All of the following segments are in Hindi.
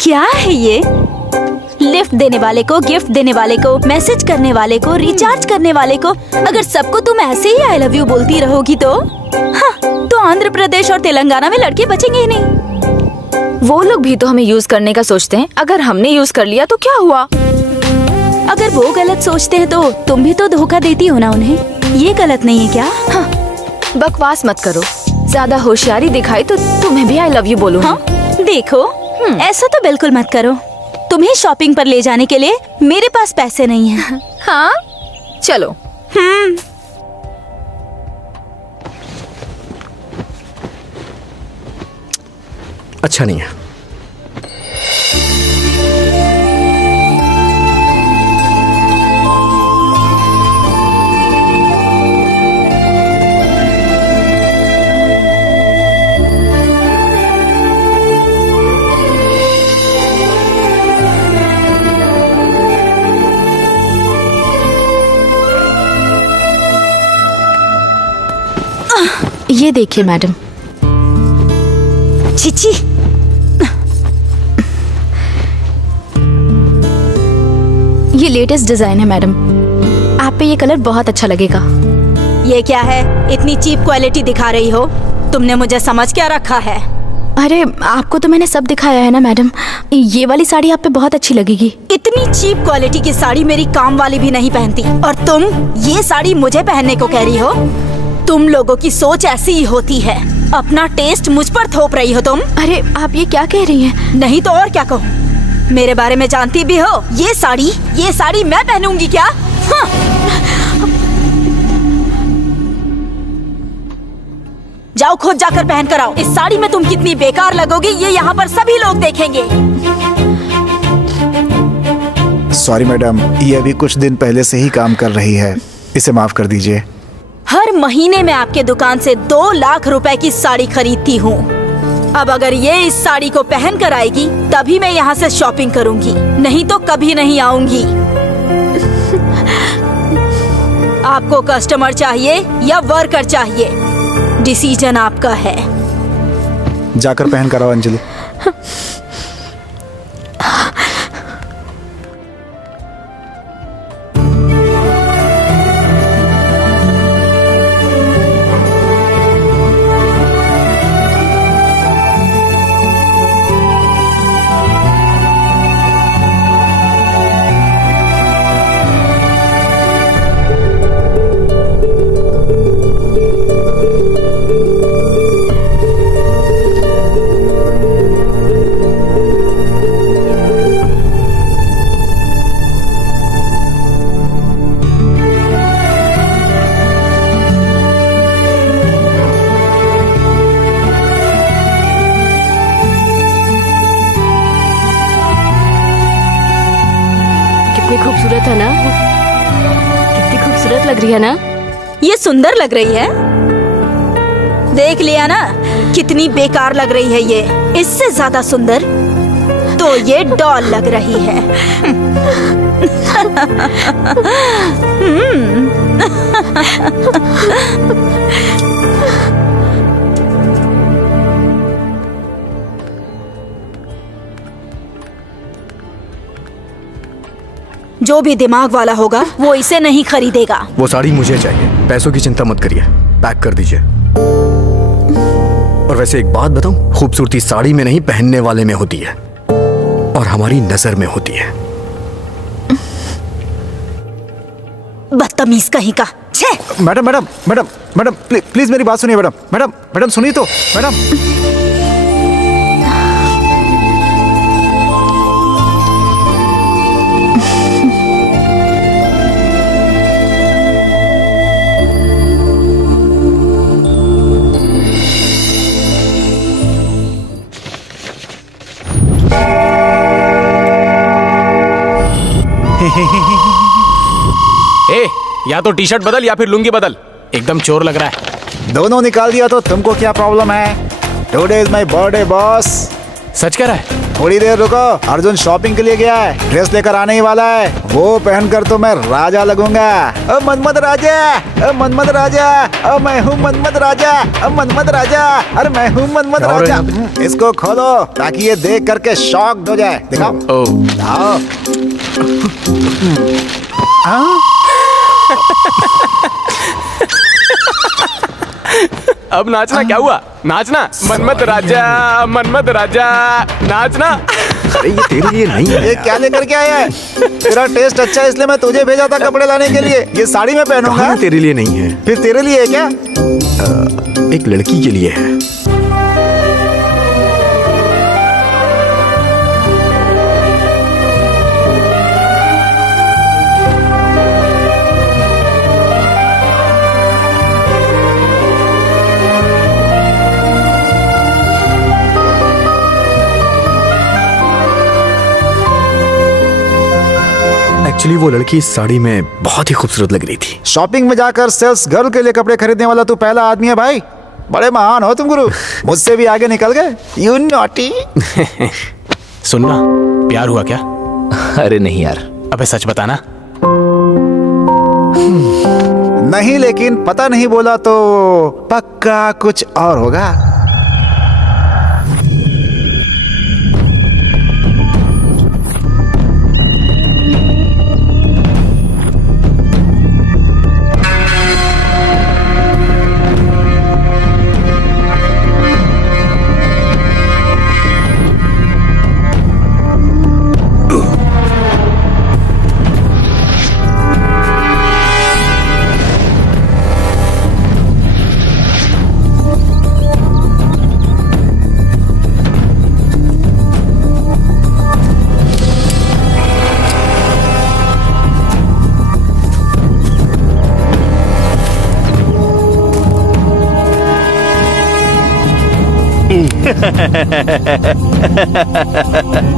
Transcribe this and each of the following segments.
क्या है ये? लिफ्ट देने वाले को, गिफ्ट देने वाले को, मैसेज करने वाले को, रिचार्ज करने वाले को, अगर सबको तुम ऐसे ही आई लव यू बोलती रहोगी तो हाँ, तो आंध्र प्रदेश और तेलंगाना में लड़के बचेंगे ही नहीं। वो लोग भी तो हमें यूज करने का सोचते हैं, अगर हमने यूज कर लिया तो क्या हुआ? अगर वो गलत सोचते हैं तो तुम भी तो धोखा देती हो ना उन्हें। ये गलत नहीं है क्या? हाँ, बकवास मत करो। ज्यादा होशियारी दिखाई तो तुम्हें भी आई लव यू बोलूं। हाँ, देखो ऐसा तो बिल्कुल मत करो। तुम्हें शॉपिंग पर ले जाने के लिए मेरे पास पैसे नहीं हैं। हाँ, चलो। अच्छा नहीं है। ये देखिए मैडम। चिची, ये लेटेस्ट डिजाइन है मैडम, आप पे ये कलर बहुत अच्छा लगेगा। ये क्या है? इतनी चीप क्वालिटी दिखा रही हो? तुमने मुझे समझ क्या रखा है? अरे आपको तो मैंने सब दिखाया है ना मैडम, ये वाली साड़ी आप पे बहुत अच्छी लगेगी। इतनी चीप क्वालिटी की साड़ी मेरी काम वाली भी नहीं पहनती, और तुम ये साड़ी मुझे पहनने को कह रही हो? तुम लोगों की सोच ऐसी ही होती है। अपना टेस्ट मुझ पर थोप रही हो तुम। अरे आप ये क्या कह रही हैं? नहीं तो और क्या कहूँ? मेरे बारे में जानती भी हो। ये साड़ी मैं पहनूंगी क्या? हाँ। जाओ खुद जाकर पहन कर आओ। इस साड़ी में तुम कितनी बेकार लगोगी ये यहाँ पर सभी लोग देखेंगे। सॉरी मैडम, ये अभी कुछ दिन पहले से ही काम कर रही है, इसे माफ कर दीजिए। हर महीने मैं आपके दुकान से 2 लाख रुपए की साड़ी खरीदती हूँ। अब अगर ये इस साड़ी को पहन कर आएगी तभी मैं यहाँ से शॉपिंग करूँगी, नहीं तो कभी नहीं आऊंगी। आपको कस्टमर चाहिए या वर्कर चाहिए, डिसीजन आपका है। जाकर पहन कर आओ अंजलि। कितनी खूबसूरत है ना, कितनी खूबसूरत लग रही है ना। ये सुंदर लग रही है। देख लिया ना कितनी बेकार लग रही है ये। इससे ज्यादा सुंदर तो ये डॉल लग रही है। जो भी दिमाग वाला होगा वो इसे नहीं खरीदेगा। वो साड़ी मुझे चाहिए, पैसों की चिंता मत करिए, पैक कर दीजिए। और वैसे एक बात बताऊं, खूबसूरती साड़ी में नहीं पहनने वाले में होती है, और हमारी नजर में होती है। बदतमीज कहीं का। छे! Madam madam madam madam please मेरी बात सुनिए मैडम। मैडम मैडम सुनिए तो मैडम। ए, या तो टी शर्ट बदल या फिर लुंगी बदल, एकदम चोर लग रहा है। दोनों निकाल दिया तो तुमको क्या प्रॉब्लम है? Today is my birthday boss. सच कह रहा है? थोड़ी देर रुको, अर्जुन शॉपिंग के लिए गया है, ड्रेस लेकर आने ही वाला है। वो पहनकर तो मैं राजा लगूंगा। ओ मनमद राजा, ओ मनमद राजा, ओ मैं हूँ मनमद राजा, ओ मनमद राजा, अरे मैं हूँ मनमद क्या हो रहा राजा। है इसको खोलो ताकि ये देख करके शॉक्ड हो जाए। दिखाओ। ओ आओ। हाँ? अब नाचना क्या हुआ? नाचना मनमत राजा, मनमत राजा, नाचना। अरे ये तेरे लिए नहीं है। ये क्या लेकर के आया है? तेरा टेस्ट अच्छा है इसलिए मैं तुझे भेजा था कपड़े लाने के लिए। ये साड़ी मैं पहनूंगा। कहाँ तेरे लिए नहीं है, फिर तेरे लिए है क्या? एक लड़की के लिए है। एक्चुअली वो लड़की इस साड़ी में बहुत ही खूबसूरत लग रही थी। शॉपिंग में जाकर सेल्स गर्ल के लिए कपड़े खरीदने वाला तू पहला आदमी है भाई। बड़े महान हो तुम गुरु, मुझसे भी आगे निकल गए। You naughty. सुनना, प्यार हुआ क्या? अरे नहीं यार। अबे सच बताना। नहीं, लेकिन पता नहीं बोला तो पक्का कुछ और होगा।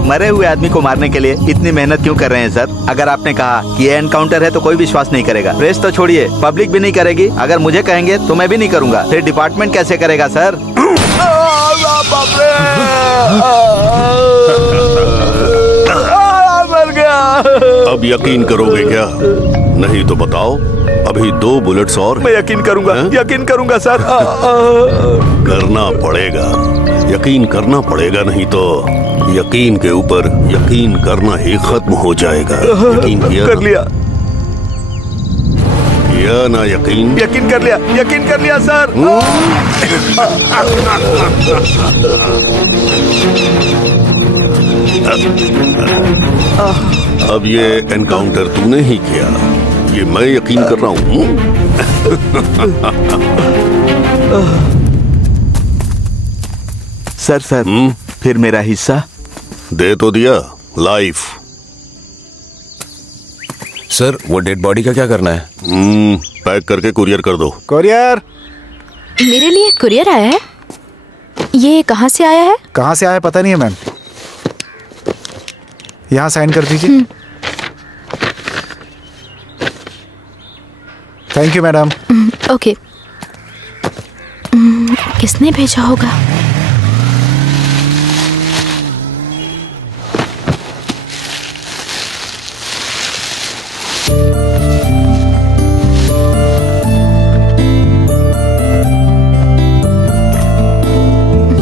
मरे हुए आदमी को मारने के लिए इतनी मेहनत क्यों कर रहे हैं सर? अगर आपने कहा कि ये एनकाउंटर है तो कोई विश्वास नहीं करेगा। प्रेस तो छोड़िए, पब्लिक भी नहीं करेगी। अगर मुझे कहेंगे तो मैं भी नहीं करूंगा। फिर डिपार्टमेंट कैसे करेगा सर? मर गया। अब यकीन करोगे क्या? नहीं तो बताओ। अभी 2 बुलेट्स और हैं। मैं यकीन करूंगा, यकीन करूंगा सर। करना पड़ेगा, यकीन करना पड़ेगा, नहीं तो यकीन के ऊपर यकीन करना ही खत्म हो जाएगा। यकीन किया कर ना? लिया, किया ना यकीन? यकीन कर लिया, यकीन कर लिया सर। अब ये एनकाउंटर तूने ही किया, ये मैं यकीन कर रहा हूँ। सर फिर मेरा हिस्सा दे तो दिया। लाइफ। सर वो डेड बॉडी का क्या करना है? पैक करके कुरियर कर दो। कोरियर मेरे लिए कुरियर आया है। ये कहाँ से आया है? कहाँ से आया पता नहीं है मैम। यहाँ साइन कर दीजिए। Thank you madam. ओके। किसने भेजा होगा?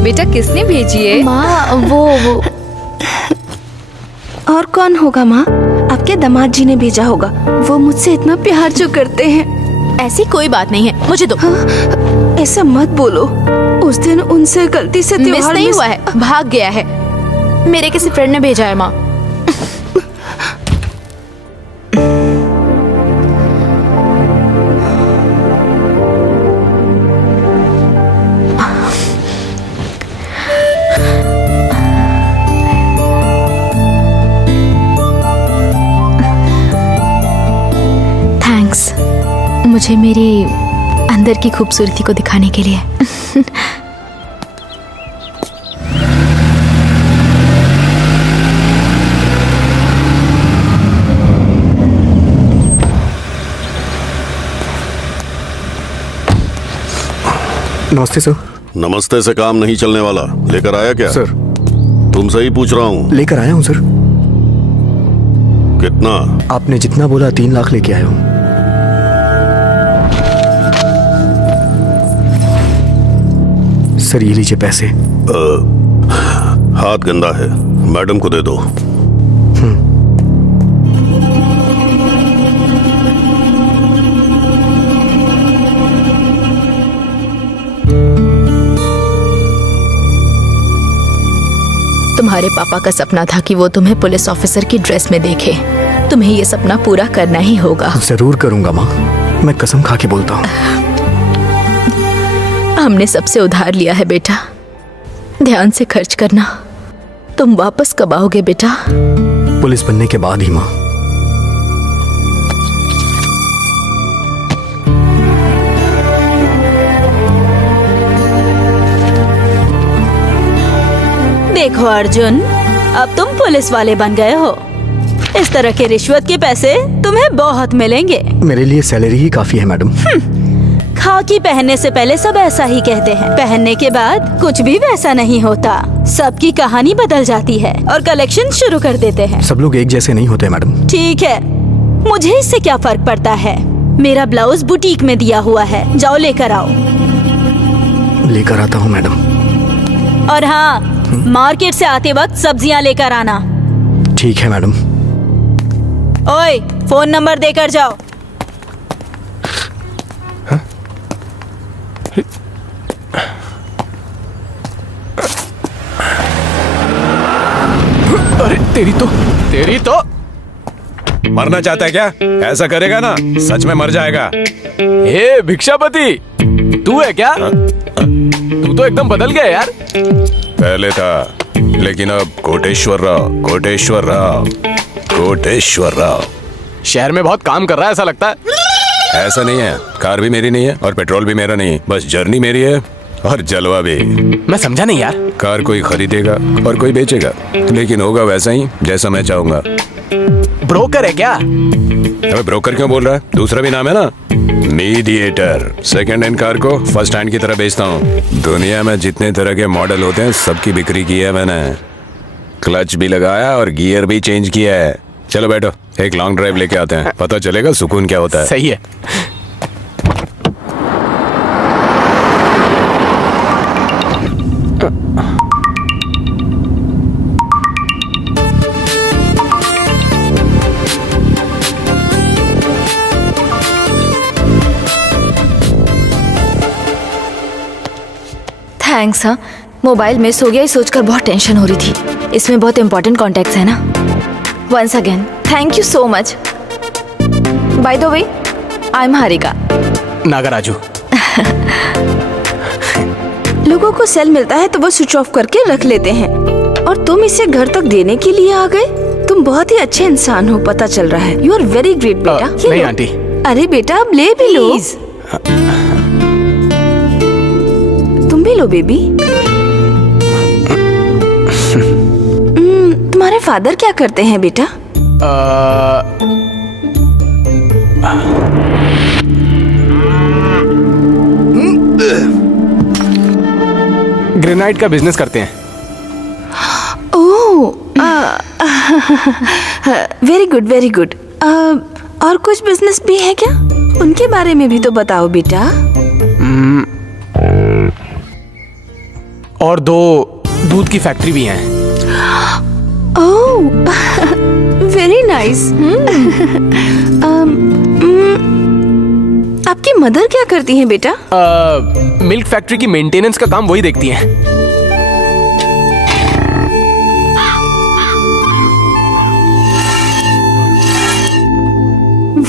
बेटा किसने भेजी है? माँ वो और कौन होगा माँ? आपके दामाद जी ने भेजा होगा। वो मुझसे इतना प्यार जो करते हैं। ऐसी कोई बात नहीं है, मुझे दो। हाँ, ऐसा मत बोलो। उस दिन उनसे गलती से मिस त्योहार नहीं हुआ है, भाग गया है। मेरे किसी फ्रेंड ने भेजा है माँ। थैंक्स, मुझे मेरी अंदर की खूबसूरती को दिखाने के लिए। नमस्ते सर। नमस्ते से काम नहीं चलने वाला। लेकर आया क्या? सर तुमसे ही पूछ रहा हूँ। लेकर आया हूँ सर। कितना? आपने जितना बोला 3 लाख लेके आया हूँ। सर ये लीजिए पैसे। हाथ गंदा है, मैडम को दे दो। तुम्हारे पापा का सपना था कि वो तुम्हें पुलिस ऑफिसर की ड्रेस में देखे। तुम्हें ये सपना पूरा करना ही होगा। जरूर करूंगा माँ, मैं कसम खा के बोलता हूँ। हमने सबसे उधार लिया है बेटा, ध्यान से खर्च करना। तुम वापस कब आओगे बेटा? पुलिस बनने के बाद ही माँ। देखो अर्जुन, अब तुम पुलिस वाले बन गए हो। इस तरह के रिश्वत के पैसे तुम्हें बहुत मिलेंगे। मेरे लिए सैलरी ही काफी है मैडम। खाकी पहनने से पहले सब ऐसा ही कहते हैं, पहनने के बाद कुछ भी वैसा नहीं होता। सबकी कहानी बदल जाती है और कलेक्शन शुरू कर देते हैं। सब लोग एक जैसे नहीं होते मैडम। ठीक है, मुझे इससे क्या फर्क पड़ता है। मेरा ब्लाउज बुटीक में दिया हुआ है, जाओ लेकर आओ। लेकर आता हूँ मैडम। और हाँ, मार्केट से आते वक्त सब्जियां लेकर आना। ठीक है मैडम। ओए, फोन नंबर देकर जाओ। अरे तेरी तो मरना चाहता है क्या? ऐसा करेगा ना सच में मर जाएगा। ए भिक्षापति, तू है क्या? तू तो एकदम बदल गया यार। पहले था, लेकिन अब कोटेश्वर राव। शहर में बहुत काम कर रहा है ऐसा लगता है। ऐसा नहीं है, कार भी मेरी नहीं है और पेट्रोल भी मेरा नहीं है, बस जर्नी मेरी है और जलवा भी। मैं समझा नहीं यार। कार कोई खरीदेगा और कोई बेचेगा, लेकिन होगा वैसा ही जैसा मैं चाहूंगा। ब्रोकर है क्या? अबे ब्रोकर क्यों बोल रहा है? दूसरा भी नाम है ना, मीडिएटर। सेकंड हैंड कार को फर्स्ट हैंड की तरह बेचता हूँ। दुनिया में जितने तरह के मॉडल होते हैं सबकी बिक्री की है मैंने। क्लच भी लगाया और गियर भी चेंज किया है। चलो बैठो, एक लॉन्ग ड्राइव लेके आते हैं, पता चलेगा सुकून क्या होता है। सही है। थैंक्स। हाँ, मोबाइल मिस हो गया, सोचकर बहुत टेंशन हो रही थी। इसमें बहुत इंपॉर्टेंट कॉन्टैक्ट्स है ना। Once again thank you so much. By the way, I am Harika. Nagaraju. लोगों को सेल मिलता है तो वो स्विच ऑफ करके रख लेते हैं, और तुम इसे घर तक देने के लिए आ गए। तुम बहुत ही अच्छे इंसान हो, पता चल रहा है। यू आर वेरी ग्रेट बेटा। ये नहीं लो। आंटी। अरे बेटा, अब ले भी लो। तुम भी लो बेबी। तुम्हारे फादर क्या करते हैं बेटा? ग्रेनाइट का बिजनेस करते हैं। ओह, वेरी गुड वेरी गुड। और कुछ बिजनेस भी है क्या? उनके बारे में भी तो बताओ बेटा। और 2 दूध की फैक्ट्री भी हैं। ओह, वेरी नाइस। आपकी मदर क्या करती हैं बेटा? मिल्क फैक्ट्री की मेंटेनेंस का काम वही देखती हैं।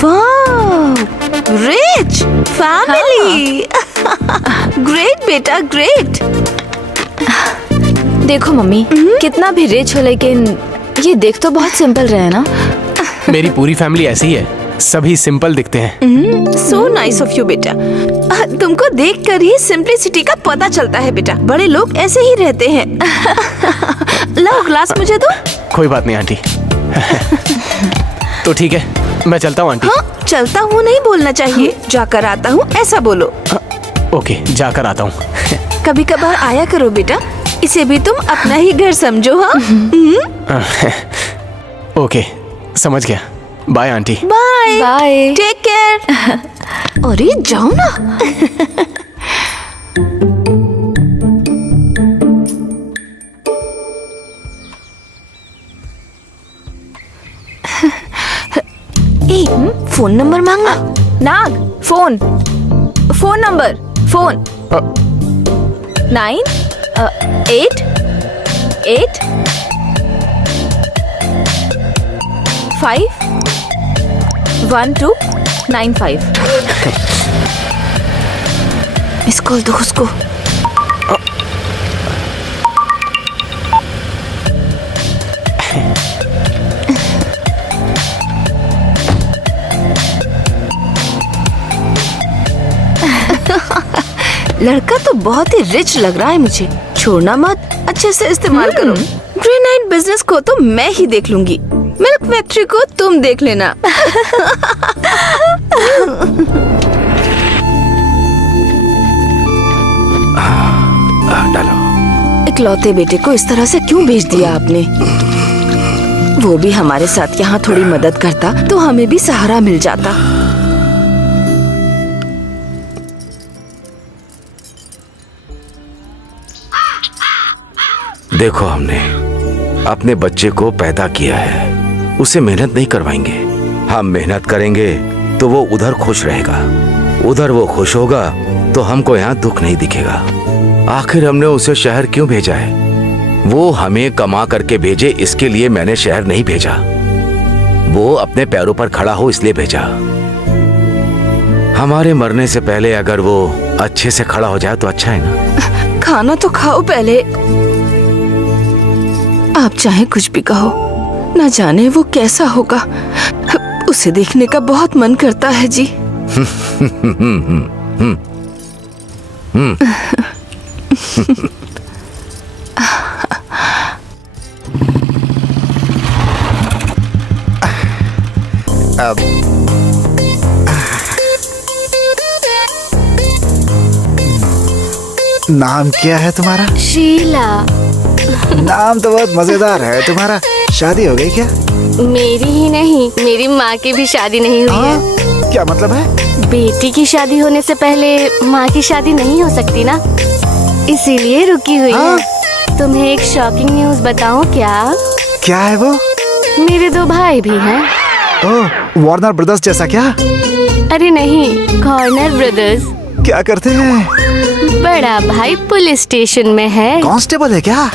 वाह, रिच फैमिली। ग्रेट बेटा, ग्रेट। देखो मम्मी, कितना भी रिच हो लेकिन ये देख तो बहुत सिंपल रहे ना। मेरी पूरी फैमिली ऐसी ही है, सभी सिंपल दिखते हैं। सो नाइस ऑफ यू बेटा। तुमको देखकर ही सिंपलिसिटी का पता चलता है बेटा। बड़े लोग ऐसे ही रहते हैं। लाओ ग्लास मुझे दो। कोई बात नहीं आंटी। तो ठीक है, मैं चलता हूँ आंटी। हाँ, चलता हूँ नहीं बोलना चाहिए, जाकर आता हूँ ऐसा बोलो। ओके, जाकर आता हूँ। कभी कभार आया करो बेटा। इसे भी तुम अपना ही घर समझो। हाँ, ओके, समझ गया। Bye aunty. Bye bye. Take care. अरे जाओ ना। ए, फोन नंबर मांगना। Nag, phone number, phone 9 8 8 5 1 2 9 5। Miss call दो उसको। लड़का तो बहुत ही रिच लग रहा है मुझे। छोड़ना मत, अच्छे से इस्तेमाल करो। ग्रेनाइट बिजनेस को तो मैं ही देख लूंगी, मिल्क फैक्ट्री को तुम देख लेना। डालो। इकलौते बेटे को इस तरह से क्यों भेज दिया आपने? वो भी हमारे साथ यहाँ थोड़ी मदद करता तो हमें भी सहारा मिल जाता। देखो, हमने अपने बच्चे को पैदा किया है, उसे मेहनत नहीं करवाएंगे। हम मेहनत करेंगे तो वो उधर खुश रहेगा, उधर वो खुश होगा तो हमको यहाँ दुख नहीं दिखेगा। आखिर हमने उसे शहर क्यों भेजा है? वो हमें कमा करके भेजे, इसके लिए मैंने शहर नहीं भेजा। वो अपने पैरों पर खड़ा हो इसलिए भेजा। हमारे मरने से पहले अगर वो अच्छे से खड़ा हो जाए तो अच्छा है ना। खाना तो खाओ पहले। आप चाहे कुछ भी कहो, न जाने वो कैसा होगा। उसे देखने का बहुत मन करता है जी। नाम क्या है तुम्हारा? शीला। नाम तो बहुत मजेदार है तुम्हारा। शादी हो गई क्या? मेरी ही नहीं, मेरी माँ की भी शादी नहीं हुई है। क्या मतलब है? बेटी की शादी होने से पहले माँ की शादी नहीं हो सकती ना, इसीलिए रुकी हुई है। तुम्हें एक शॉकिंग न्यूज बताऊं क्या? क्या है वो? मेरे 2 भाई भी हैं। ओह, वार्नर ब्रदर्स जैसा क्या? अरे नहीं, कॉर्नर ब्रदर्स। क्या करते हैं? बड़ा भाई पुलिस स्टेशन में है। कांस्टेबल है क्या?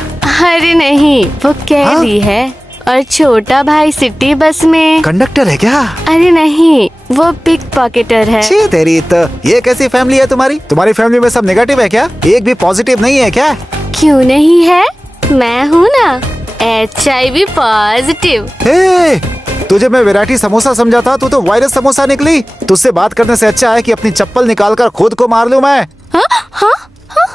अरे नहीं, वो कैदी है। और छोटा भाई सिटी बस में कंडक्टर है क्या? अरे नहीं, वो पिक पॉकेटर है। छी तेरी तो, ये कैसी फैमिली है तुम्हारी? तुम्हारी फैमिली में सब नेगेटिव है क्या? एक भी पॉजिटिव नहीं है क्या? क्यों नहीं है? मैं हूँ ना HIV पॉजिटिव। हे, तुझे मैं वैरायटी समोसा समझा था, तू तो वायरस समोसा निकली। तुझसे बात करने से अच्छा है कि अपनी चप्पल निकाल कर खुद को मार लूं मैं। हाँ, हाँ, हाँ।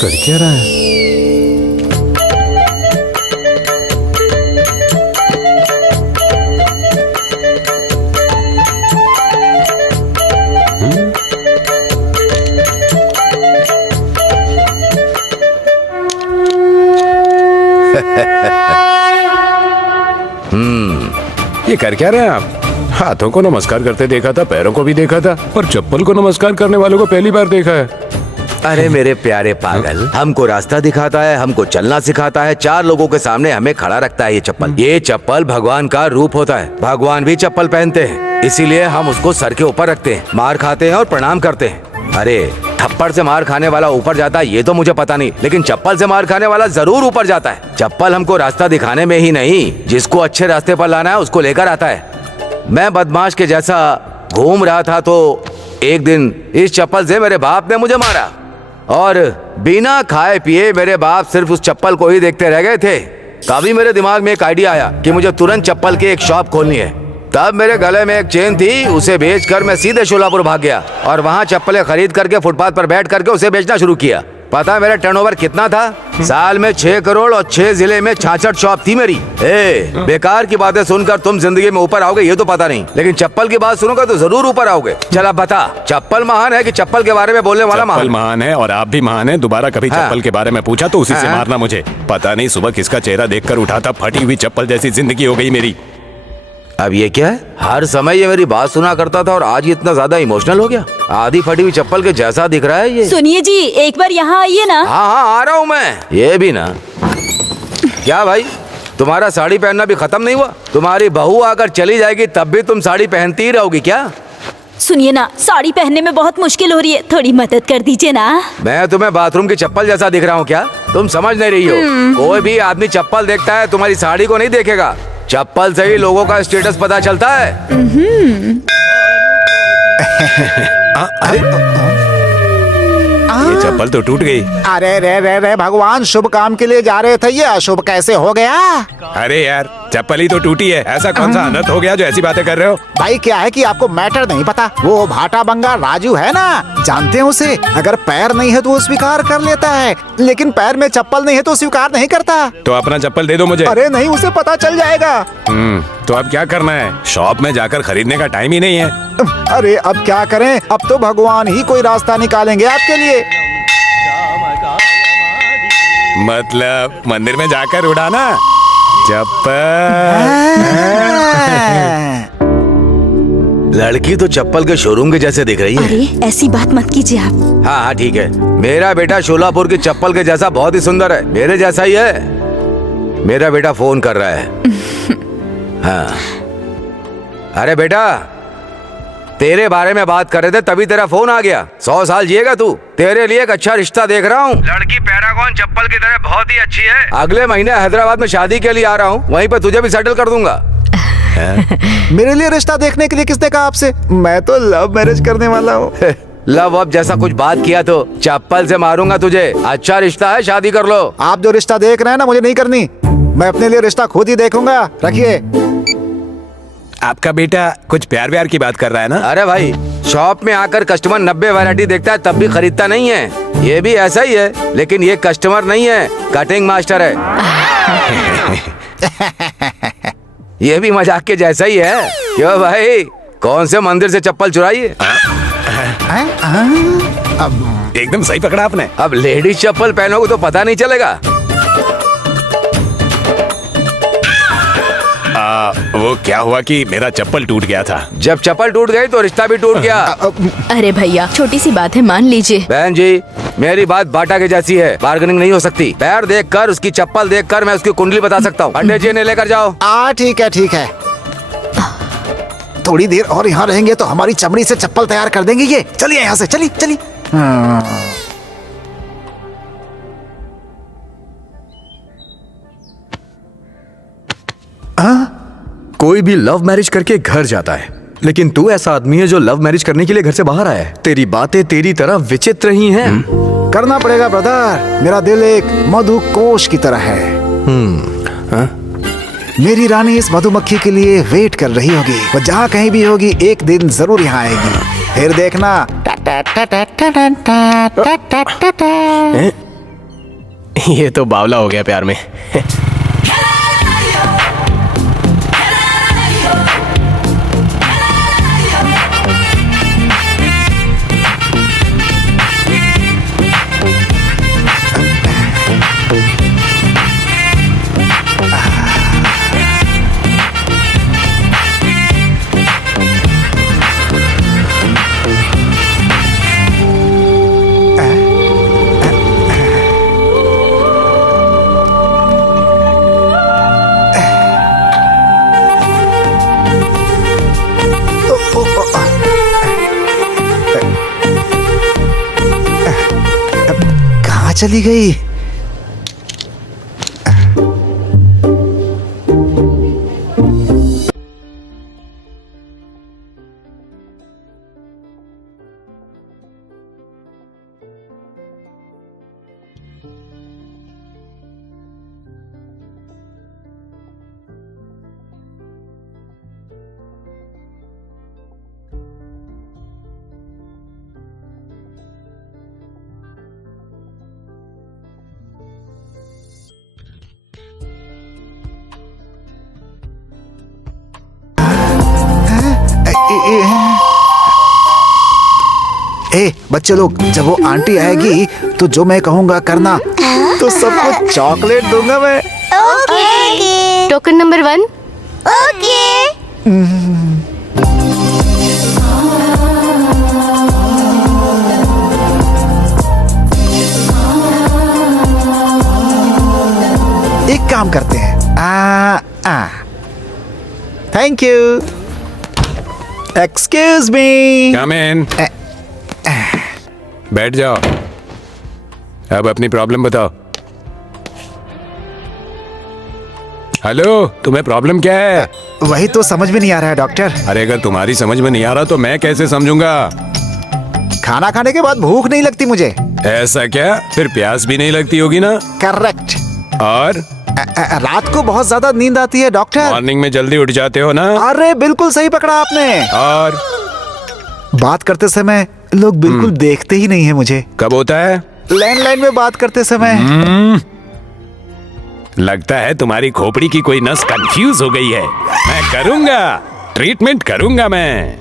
कर क्या रहा है? ये कर क्या रहे हैं आप? हाथों को नमस्कार करते देखा था, पैरों को भी देखा था, पर चप्पल को नमस्कार करने वालों को पहली बार देखा है। अरे मेरे प्यारे पागल, हमको रास्ता दिखाता है, हमको चलना सिखाता है, 4 लोगों के सामने हमें खड़ा रखता है। ये चप्पल भगवान का रूप होता है। भगवान भी चप्पल पहनते हैं, इसीलिए हम उसको सर के ऊपर रखते हैं, मार खाते हैं और प्रणाम करते हैं। अरे थप्पड़ से मार खाने वाला ऊपर जाता है ये तो मुझे पता नहीं, लेकिन चप्पल से मार खाने वाला जरूर ऊपर जाता है। चप्पल हमको रास्ता दिखाने में ही नहीं, जिसको अच्छे रास्ते पर लाना है उसको लेकर आता है। मैं बदमाश के जैसा घूम रहा था तो एक दिन इस चप्पल से मेरे बाप ने मुझे मारा, और बिना खाए पिए मेरे बाप सिर्फ उस चप्पल को ही देखते रह गए थे। तभी मेरे दिमाग में एक आइडिया आया कि मुझे तुरंत चप्पल की एक शॉप खोलनी है। तब मेरे गले में एक चेन थी, उसे बेचकर मैं सीधे शोलापुर भाग गया और वहाँ चप्पलें खरीद करके फुटपाथ पर बैठ करके उसे बेचना शुरू किया। पता है मेरा टर्नओवर कितना था? साल में 6 करोड़ और 6 जिले में 66 शॉप थी मेरी। बेकार की बातें सुनकर तुम जिंदगी में ऊपर आओगे ये तो पता नहीं, लेकिन चप्पल की बात सुनोगे तो जरूर ऊपर आओगे। चल अब बता, चप्पल महान है कि चप्पल के बारे में बोलने वाला चप्पल महान? महान है और आप भी महान है। दोबारा कभी हाँ। चप्पल के बारे में पूछा तो उसी से हाँ। मारना मुझे। पता नहीं सुबह किसका चेहरा देखकर उठा था, फटी हुई चप्पल जैसी जिंदगी हो गई मेरी। अब ये क्या है? हर समय ये मेरी बात सुना करता था और आज ये इतना ज्यादा इमोशनल हो गया। आधी फटी हुई चप्पल के जैसा दिख रहा है ये। सुनिए जी, एक बार यहाँ आइए ना। हाँ हाँ आ रहा हूँ मैं। ये भी ना, क्या भाई तुम्हारा साड़ी पहनना भी खत्म नहीं हुआ? तुम्हारी बहू आकर चली जाएगी तब भी तुम साड़ी पहनती ही रहोगी क्या? सुनिए ना, साड़ी पहनने में बहुत मुश्किल हो रही है, थोड़ी मदद कर दीजिए ना। मैं तुम्हें बाथरूम की चप्पल जैसा दिख रहा हूँ क्या? तुम समझ नहीं रही हो। कोई भी आदमी चप्पल देखता है, तुम्हारी साड़ी को नहीं देखेगा। चप्पल से ही लोगों का स्टेटस पता चलता है। ये चप्पल तो टूट गई। अरे रे भगवान, शुभ काम के लिए जा रहे थे, ये अशुभ कैसे हो गया? अरे यार चप्पल ही तो टूटी है, ऐसा कौन सा अनर्थ हो गया जो ऐसी बातें कर रहे हो? भाई क्या है कि आपको मैटर नहीं पता। वो भाटा बंगा राजू है ना, जानते हैं उसे? अगर पैर नहीं है तो वो स्वीकार कर लेता है, लेकिन पैर में चप्पल नहीं है तो स्वीकार नहीं करता। तो अपना चप्पल दे दो मुझे। अरे नहीं, उसे पता चल जाएगा। तो अब क्या करना है? शॉप में जाकर खरीदने का टाइम ही नहीं है। अरे अब क्या करें, अब तो भगवान ही कोई रास्ता निकालेंगे आपके लिए। मतलब मंदिर में जाकर उड़ाना चप्पल। लड़की तो चप्पल के शोरूम के जैसे दिख रही है। अरे ऐसी बात मत कीजिए आप। हाँ हाँ ठीक है, मेरा बेटा शोलापुर की चप्पल के जैसा बहुत ही सुंदर है, मेरे जैसा ही है। मेरा बेटा फोन कर रहा है। हाँ अरे बेटा, तेरे बारे में बात कर रहे थे तभी तेरा फोन आ गया। 100 साल जिएगा तू। तेरे लिए एक अच्छा रिश्ता देख रहा हूँ। लड़की पैरागॉन चप्पल की तरह बहुत ही अच्छी है। अगले महीने हैदराबाद में शादी के लिए आ रहा हूँ, वहीं पे तुझे भी सेटल कर दूंगा। मेरे लिए रिश्ता देखने के लिए किसने कहा आपसे? मैं तो लव मैरिज करने वाला हूँ। लव अब जैसा कुछ बात किया तो चप्पल से मारूंगा तुझे। अच्छा रिश्ता है, शादी कर लो। आप जो रिश्ता देख रहे हैं ना, मुझे नहीं करनी। मैं अपने लिए रिश्ता खुद ही देखूंगा। रखिए। आपका बेटा कुछ प्यार व्यार की बात कर रहा है ना? अरे भाई, शॉप में आकर कस्टमर 90 वैरायटी देखता है तब भी खरीदता नहीं है। ये भी ऐसा ही है, लेकिन ये कस्टमर नहीं है, कटिंग मास्टर है। ये भी मजाक के जैसा ही है। क्यों भाई, कौन से मंदिर से चप्पल चुराई है? एकदम सही पकड़ा आपने। अब लेडीज चप्पल पहनोगे तो पता नहीं चलेगा। वो क्या हुआ कि मेरा चप्पल टूट गया था। जब चप्पल टूट गई तो रिश्ता भी टूट गया। अरे भैया छोटी सी बात है, मान लीजिए। बहन जी, मेरी बात बाटा के जैसी है, बार्गेनिंग नहीं हो सकती। पैर देखकर, उसकी चप्पल देखकर मैं उसकी कुंडली बता सकता हूँ। पंडित जी ने लेकर जाओ। ठीक है ठीक है। थोड़ी देर और यहाँ रहेंगे तो हमारी चमड़ी से चप्पल तैयार कर देंगे ये। चलिए यहाँ से, चलिए चलिए। कोई भी लव मैरिज करके घर जाता है, लेकिन तू ऐसा आदमी है जो लव मैरिज करने के लिए घर से बाहर आया है। तेरी बातें तेरी तरह विचित्र ही हैं। करना पड़ेगा ब्रदर, मेरा दिल एक मधु कोश की तरह है। मेरी रानी इस मधुमक्खी के लिए वेट कर रही होगी। वो जहाँ कहीं भी होगी एक दिन जरूर यहाँ आएगी। फिर देखना। ये तो बावला हो गया प्यार में। कहाँ चली गई? ए बच्चे लोग, जब वो आंटी आएगी तो जो मैं कहूँगा करना, तो सबको चॉकलेट दूंगा मैं। Token number 1। एक काम करते हैं, थैंक यू, एक्सक्यूज मी। कम इन। बैठ जाओ, अब अपनी प्रॉब्लम बताओ। हेलो, तुम्हें प्रॉब्लम क्या है? वही तो समझ में नहीं आ रहा है डॉक्टर। अरे अगर तुम्हारी समझ में नहीं आ रहा तो मैं कैसे समझूंगा? खाना खाने के बाद भूख नहीं लगती मुझे। ऐसा क्या? फिर प्यास भी नहीं लगती होगी ना? करेक्ट। और रात को बहुत ज्यादा नींद आती है डॉक्टर। मॉर्निंग में जल्दी उठ जाते हो ना? अरे बिल्कुल सही पकड़ा आपने। और बात करते समय लोग बिल्कुल देखते ही नहीं है मुझे। कब होता है? लैंडलाइन में बात करते समय। लगता है तुम्हारी खोपड़ी की कोई नस कंफ्यूज हो गई है। मैं करूंगा, ट्रीटमेंट करूंगा मैं।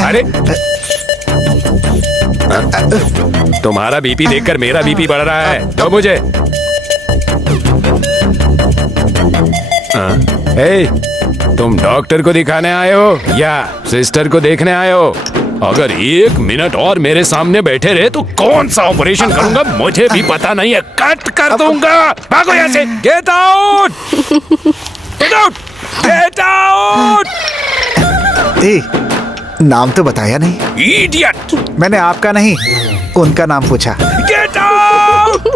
अरे तुम्हारा बीपी देखकर मेरा बीपी बढ़ रहा है। दो मुझे। तुम डॉक्टर को दिखाने आए हो या सिस्टर को देखने आए हो? अगर 1 मिनट और मेरे सामने बैठे रहे तो कौन सा ऑपरेशन करूंगा मुझे भी पता नहीं है। कट कर दूंगा। भागो यहाँ से। Get out, get out, get out. नाम तो बताया नहीं। इडियट। मैंने आपका नहीं उनका नाम पूछा। Get out.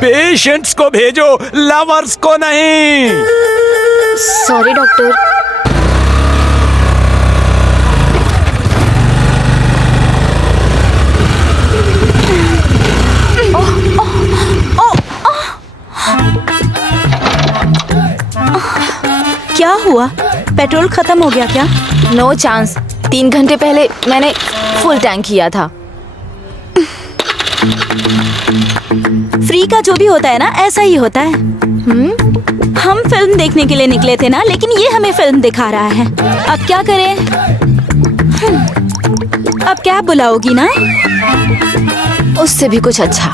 पेशेंट्स को भेजो, लवर्स को नहीं। Sorry doctor. क्या हुआ? पेट्रोल खत्म हो गया क्या? No chance. 3 घंटे पहले मैंने फुल टैंक किया था। फ्री का जो भी होता है ना, ऐसा ही होता है। हम फिल्म देखने के लिए निकले थे ना, लेकिन ये हमें फिल्म दिखा रहा है। अब क्या करें? अब कैब बुलाओगी ना? उससे भी कुछ अच्छा।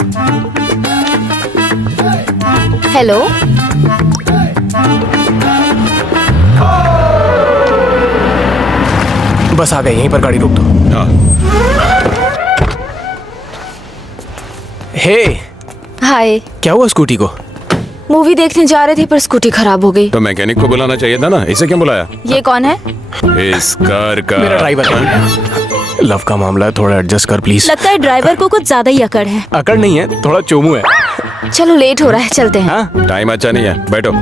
हेलो, बस आ गए, यहीं पर गाड़ी रोक दो। हे, हाय। क्या हुआ स्कूटी को? मूवी देखने जा रहे थे पर स्कूटी खराब हो गई। तो मैकेनिक को बुलाना चाहिए था ना, इसे क्यों बुलाया? ये कौन है? इस कार का मेरा ड्राइवर है। लव का मामला है, थोड़ा एडजस्ट कर प्लीज। लगता है ड्राइवर को कुछ ज्यादा ही अकड़ है। अकड़ नहीं है, थोड़ा चोमू है। चलो लेट हो रहा है, चलते हैं। हाँ? टाइम अच्छा नहीं है, बैठो।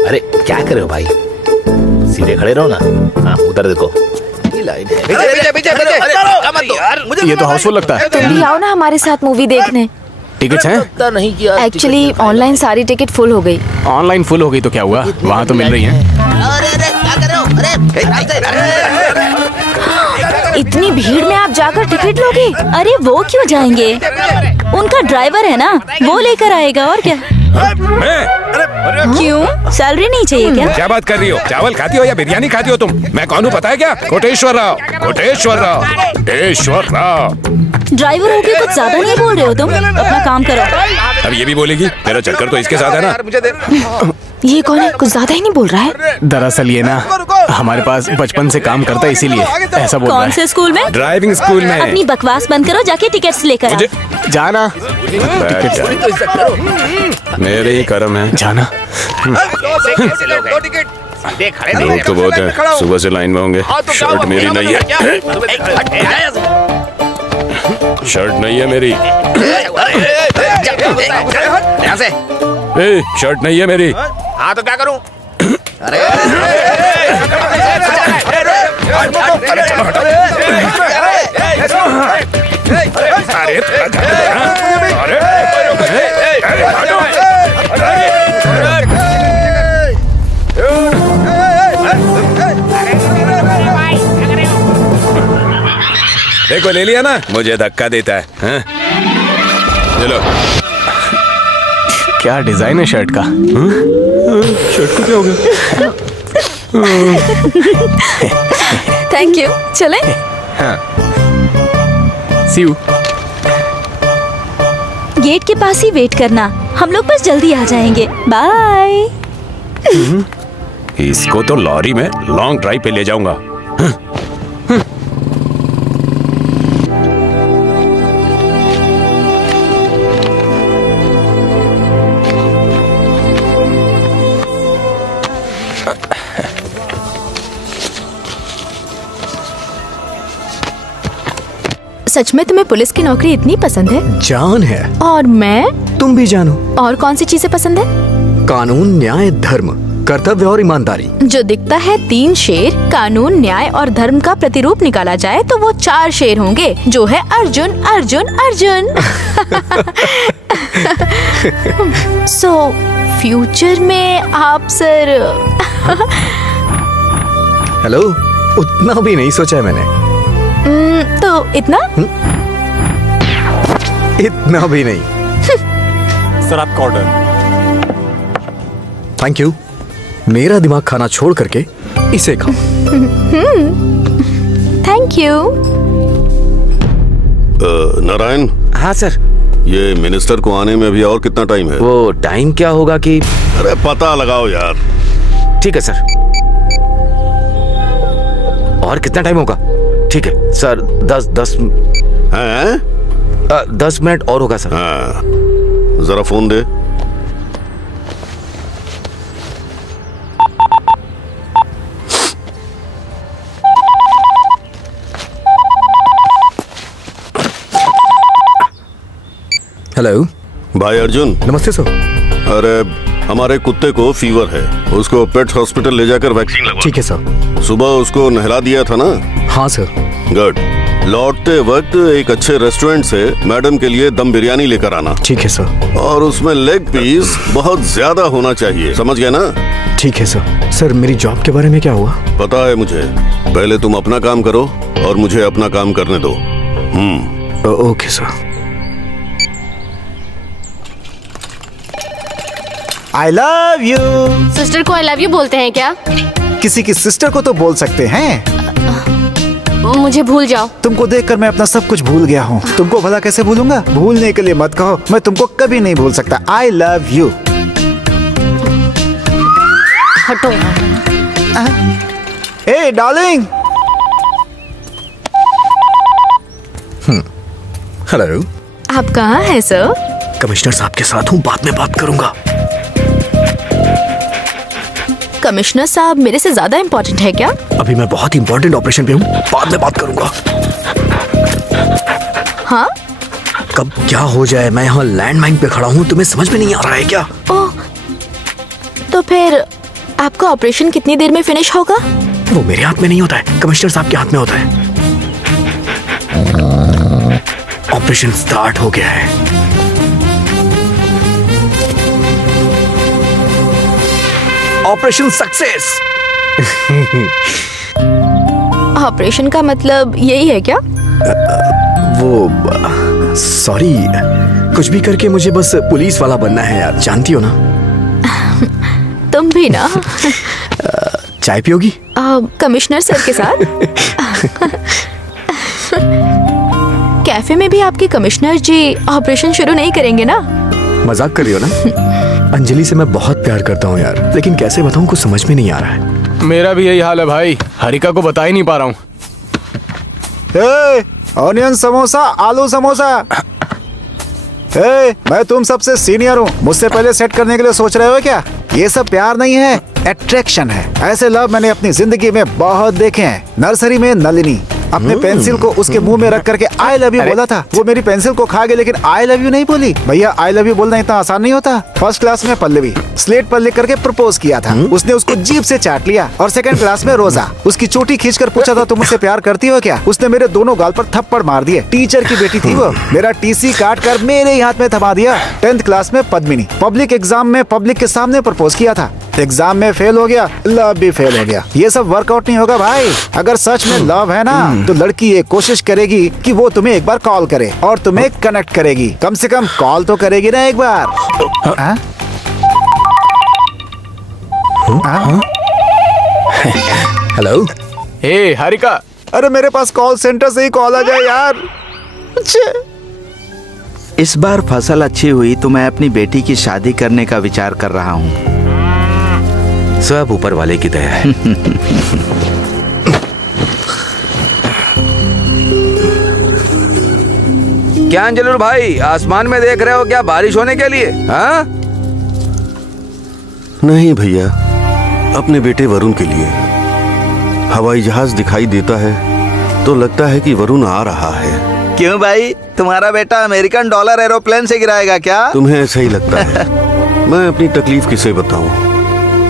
अरे क्या कर रहे हो भाई? सीधे खड़े रहो ना। हाँ उधर देखो, ये लाइन है। ये तो हाउसफुल लगता है। तुम भी आओ ना हमारे साथ मूवी देखने। टिकट्स हैं? नहीं किया एक्चुअली ऑनलाइन सारी टिकट फुल हो गई। ऑनलाइन फुल हो गई तो क्या हुआ? वहाँ तो मिल रही हैं। इतनी भीड़ में आप जाकर टिकट लोगे? अरे वो क्यों जाएंगे? उनका ड्राइवर है ना, वो लेकर आएगा। और क्या? मैं? क्यों? सैलरी नहीं चाहिए क्या? क्या बात कर रही हो? चावल खाती हो या बिरयानी खाती हो तुम? मैं कौन हूँ पता है क्या? कोटेश्वर राव, कोटेश्वर राव, कोटेश्वर राव। ड्राइवर होके कुछ ज्यादा नहीं बोल रहे हो तुम? अपना काम करो। अब ये भी बोलेगी? तेरा चक्कर तो इसके साथ है ना। ये कौन है? कुछ ज्यादा ही नहीं बोल रहा है। दरअसल ये ना हमारे पास बचपन से काम करता है, इसीलिए ऐसा बोल रहा कौन है। से स्कूल में? ड्राइविंग स्कूल में। अपनी बकवास बंद करो, जाके टिकट्स लेकर आओ। जाना। मेरे ही कर्म है। जाना। लोग तो बहुत है, सुबह से लाइन में होंगे। शर्ट मेरी नहीं है। शर्ट नहीं है मेरी। ए, शर्ट नहीं है मेरी। हाँ तो क्या करूं? अरे देखो ले लिया ना, मुझे धक्का देता है हाँ? चलो। क्या डिजाइन है शर्ट का? शर्ट को क्या हो गया? Thank you. चले? हाँ। See you. गेट के पास ही वेट करना, हम लोग बस जल्दी आ जाएंगे। बाय। इसको तो लॉरी में लॉन्ग ड्राइव पे ले जाऊंगा। सच में तुम्हें पुलिस की नौकरी इतनी पसंद है? जान है। और मैं? तुम भी जानो। और कौन सी चीजें पसंद है? कानून, न्याय, धर्म, कर्तव्य और ईमानदारी। जो दिखता है 3 शेर, कानून, न्याय और धर्म का प्रतिरूप निकाला जाए तो वो 4 शेर होंगे, जो है अर्जुन अर्जुन अर्जुन। सो फ्यूचर में आप सर। हेलो, उतना भी नहीं सोचा है मैंने। तो इतना? इतना भी नहीं। सर आपका ऑर्डर। Thank you. मेरा दिमाग खाना छोड़ करके इसे खाओ। Thank you. नारायण। हाँ सर। ये मिनिस्टर को आने में अभी और कितना टाइम है? वो टाइम क्या होगा कि? अरे पता लगाओ यार। ठीक है सर। और कितना टाइम होगा? ठीक है सर, 10 हैं? 10 मिनट और होगा सर। हाँ, जरा फोन दे। हेलो भाई अर्जुन। नमस्ते सर। अरे हमारे कुत्ते को फीवर है, उसको पेट हॉस्पिटल ले जाकर वैक्सीन लगवा। ठीक है सर। सुबह उसको नहला दिया था ना? हाँ सर। गुड। लौटते वक्त एक अच्छे रेस्टोरेंट से मैडम के लिए दम बिरयानी लेकर आना। ठीक है सर। और उसमें लेग पीस बहुत ज्यादा होना चाहिए, समझ गया ना? ठीक है सर। सर मेरी जॉब के बारे में क्या हुआ? पता है मुझे। पहले तुम अपना काम करो और मुझे अपना काम करने दो। Okay sir. I love you. Sister को आई लव यू बोलते हैं क्या? किसी की सिस्टर को तो बोल सकते हैं। मुझे भूल जाओ। तुमको देखकर मैं अपना सब कुछ भूल गया हूँ। तुमको भला कैसे भूलूंगा? भूलने के लिए मत कहो, मैं तुमको कभी नहीं भूल सकता। आई लव यू। हटो। हे डार्लिंग। हेलो। आप कहाँ हैं सर? कमिश्नर साहब के साथ हूँ, बाद में बात करूंगा। कमिश्नर साहब मेरे से ज्यादा इम्पोर्टेंट है क्या? अभी मैं बहुत इंपॉर्टेंट ऑपरेशन पे हूँ, बाद में बात करूंगा। हाँ? कब क्या हो जाए, मैं यहाँ लैंडमाइन पे खड़ा हूँ, तुम्हें समझ में नहीं आ रहा है क्या? ओह, तो फिर आपका ऑपरेशन कितनी देर में फिनिश होगा? वो मेरे हाथ में नहीं होता है, कमिश्नर साहब के हाथ में होता है। ऑपरेशन स्टार्ट हो गया है। Operation success. ऑपरेशन का मतलब यही है क्या? वो सॉरी, कुछ भी करके मुझे बस पुलिस वाला बनना है यार, जानती हो ना? तुम भी ना? चाय पियोगी? कमिश्नर सर के साथ? कैफे में भी आपके कमिश्नर जी ऑपरेशन शुरू नहीं करेंगे ना? मजाक कर रही हो ना? अंजलि से मैं बहुत प्यार करता हूँ यार, लेकिन कैसे बताऊँ, कुछ समझ में नहीं आ रहा है। मेरा भी यही हाल है भाई, हरिका को बता ही नहीं पा रहा हूँ। ऑनियन समोसा, आलू समोसा। मैं तुम सबसे सीनियर हूँ, मुझसे पहले सेट करने के लिए सोच रहे हो क्या? ये सब प्यार नहीं है, अट्रैक्शन है। ऐसे लव मैंने अपनी जिंदगी में बहुत देखे हैं। नर्सरी में नलिनी, अपने पेंसिल को उसके मुंह में रख करके आई लव यू बोला था। वो मेरी पेंसिल को खा गई लेकिन आई लव यू नहीं बोली। भैया आई लव यू बोलना इतना आसान नहीं होता। फर्स्ट क्लास में पल्लवी स्लेट पर लिख करके प्रपोज किया था, उसने उसको जीभ से चाट लिया। और सेकंड क्लास में रोजा उसकी चोटी खींचकर पूछा था तुम मुझसे प्यार करती हो क्या, उसने मेरे दोनों गाल पर थप्पड़ मार दिए। टीचर की बेटी थी वो, मेरा टीसी काट कर मेरे ही हाथ में थमा दिया। 10th क्लास में पद्मिनी पब्लिक एग्जाम में पब्लिक के सामने प्रपोज किया था, एग्जाम में फेल हो गया, लव भी फेल हो गया। ये सब वर्कआउट नहीं होगा भाई। अगर सच में लव है ना तो लड़की ये कोशिश करेगी कि वो तुम्हें एक बार कॉल करे और तुम्हें कनेक्ट करेगी। कम से कम कॉल तो करेगी ना एक बार। हाँ? हेलो। ए हारिका, अरे मेरे पास कॉल सेंटर से ही कॉल आ जाए यार। इस बार फसल अच्छी हुई तो मैं अपनी बेटी की शादी करने का विचार कर रहा हूँ। सब ऊपर वाले की दया है। क्या अंजलुर भाई, आसमान में देख रहे हो क्या बारिश होने के लिए? हाँ? नहीं भैया, अपने बेटे वरुण के लिए। हवाई जहाज दिखाई देता है तो लगता है कि वरुण आ रहा है। क्यों भाई, तुम्हारा बेटा अमेरिकन डॉलर एरोप्लेन से गिराएगा क्या? तुम्हें ऐसा ही लगता है। मैं अपनी तकलीफ किसे बताऊं।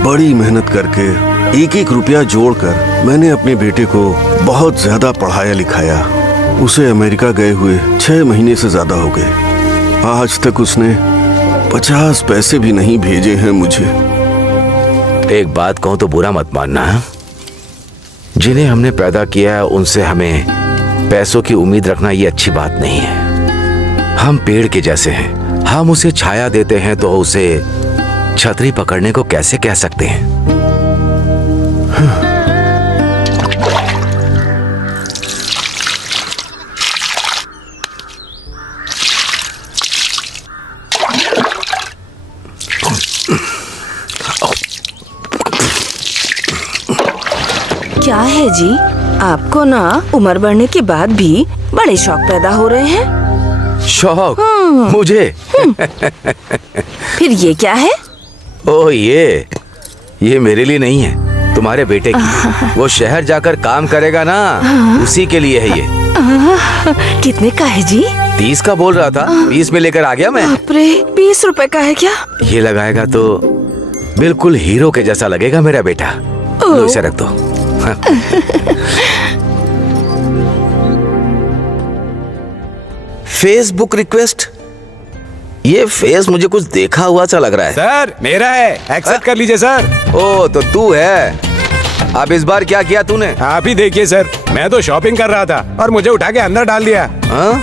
बड़ी मेहनत करके एक एक रुपया जोड़कर मैंने अपने बेटे को बहुत ज्यादा पढ़ाया लिखाया। उसे अमेरिका गए हुए 6 महीने से ज्यादा हो गए। आज तक उसने 50 पैसे भी नहीं भेजे हैं मुझे। एक बात कहूं तो बुरा मत मानना है? जिन्हें हमने पैदा किया है उनसे हमें पैसों की उम्मीद रखना ये अच्छी बात नहीं है। हम पेड़ के जैसे हैं, हम उसे छाया देते हैं तो उसे छतरी पकड़ने को कैसे कह सकते हैं? क्या है जी, आपको ना उम्र बढ़ने के बाद भी बड़े शौक पैदा हो रहे हैं। शौक? मुझे? फिर ये क्या है? ओह ये मेरे लिए नहीं है, तुम्हारे बेटे की। वो शहर जाकर काम करेगा ना, उसी के लिए है ये। कितने का है जी? 30 का बोल रहा था, 20 में लेकर आ गया मैं। बाप रे, 20 रुपए का है क्या? ये लगाएगा तो बिल्कुल हीरो के जैसा लगेगा मेरा बेटा। लो इसे रख दो। Facebook request? ये फेस मुझे कुछ देखा हुआ सा लग रहा है। सर मेरा है, एक्सेप्ट कर लीजिए सर। ओ तो तू है। अब इस बार क्या किया तूने? आप ही देखिए सर, मैं तो शॉपिंग कर रहा था और मुझे उठा के अंदर डाल दिया। हाँ?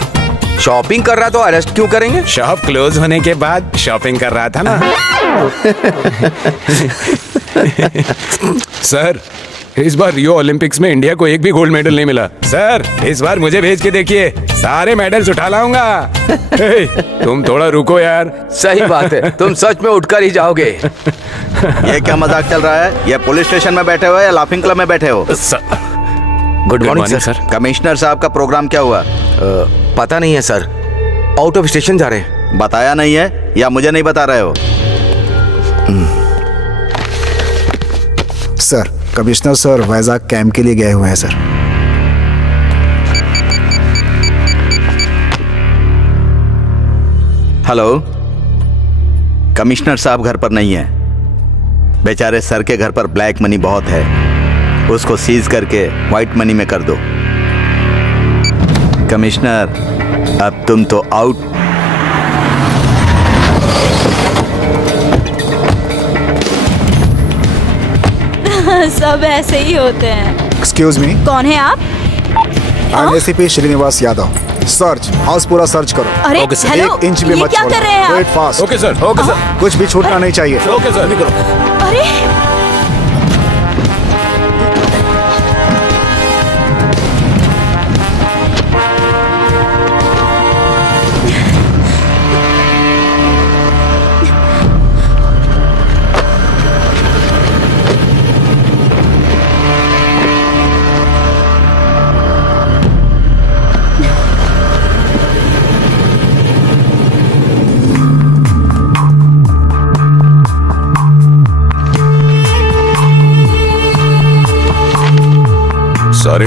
शॉपिंग कर रहा तो अरेस्ट क्यों करेंगे? शॉप क्लोज होने के बाद शॉपिंग कर रहा था ना। सर इस बार रियो ओलंपिक्स में इंडिया को एक भी गोल्ड मेडल नहीं मिला। सर इस बार मुझे भेज के देखिए, सारे मेडल्स उठा लाऊंगा। तुम थोड़ा रुको यार। सही बात है, तुम सच में उठकर ही जाओगे। ये क्या मजाक चल रहा है? ये पुलिस स्टेशन में बैठे हो या लाफिंग क्लब में बैठे हो? Good morning sir. कमिश्नर साहब का प्रोग्राम क्या हुआ? पता नहीं है सर, आउट ऑफ स्टेशन जा रहे हैं। बताया नहीं है या मुझे नहीं बता रहे हो? Sir commissioner sir Vizag camp के लिए गए हुए हैं सर। हेलो, कमिश्नर साहब घर पर नहीं है। बेचारे सर के घर पर ब्लैक मनी बहुत है, उसको सीज करके व्हाइट मनी में कर दो। कमिश्नर अब तुम तो आउट। सब ऐसे ही होते हैं। एक्सक्यूज मी, कौन है आप? I am ACP Srinivas Yadav. Search house पूरा सर्च करो। अरे हेलो, 1 इंच भी ये मत क्या कर रहे हैं आप? Wait fast. Okay sir, okay sir, कुछ भी छूटना नहीं चाहिए। Okay sir. अरे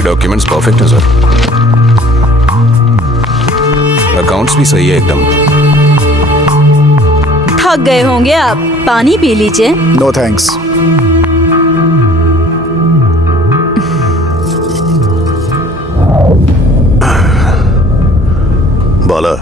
सारे डॉक्यूमेंट्स परफेक्ट हैं सर। अकाउंट्स भी सही है एकदम। थक गए होंगे आप, पानी पी लीजिए। No thanks. बाला,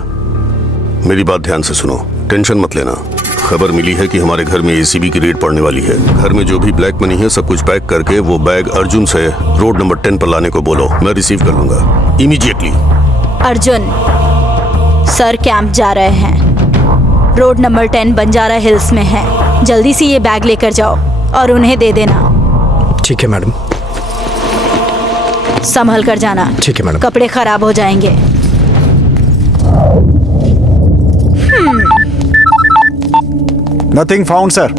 मेरी बात ध्यान से सुनो, टेंशन मत लेना। खबर मिली है कि हमारे घर में एसीबी की रेड पड़ने वाली है। घर में जो भी ब्लैक मनी है सब कुछ पैक करके वो बैग अर्जुन से रोड नंबर 10 पर लाने को बोलो, मैं रिसीव कर लूंगा इमीडिएटली। अर्जुन सर कैंप जा रहे हैं, रोड नंबर 10 बंजारा हिल्स में है। जल्दी से ये बैग लेकर जाओ और उन्हें दे देना। ठीक है मैडम। संभल कर जाना। ठीक है मैडम। कपड़े खराब हो जाएंगे। Nothing found sir.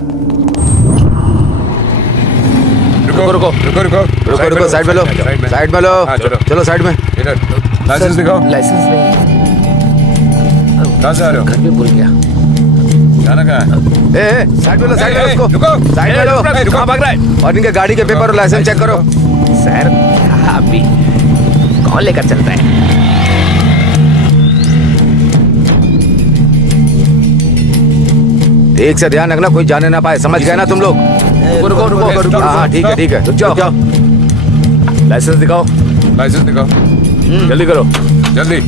रुको रुको रुको रुको रुको रुको, साइड में लो, साइड में लो। हाँ, चलो चलो साइड में। इधर लाइसेंस दिखाओ। लाइसेंस नहीं, कहाँ से आ रहे हो? घर पे भूल गया। जाना कहाँ है? ए, साइड में लो, साइड में लो उसको। रुको, साइड में लो। कहाँ भाग रहा है? और इनके गाड़ी के पेपर और लाइसेंस चेक करो। सर आप भी कौन लेकर चलता है? एक से ध्यान रखना, कोई जाने ना पाए, समझ गए ना तुम लोग? रुको रुको रुको। हाँ ठीक है ठीक है, रुक जाओ। लाइसेंस दिखाओ। लाइसेंस दिखाओ, जल्दी करो। जल्दी।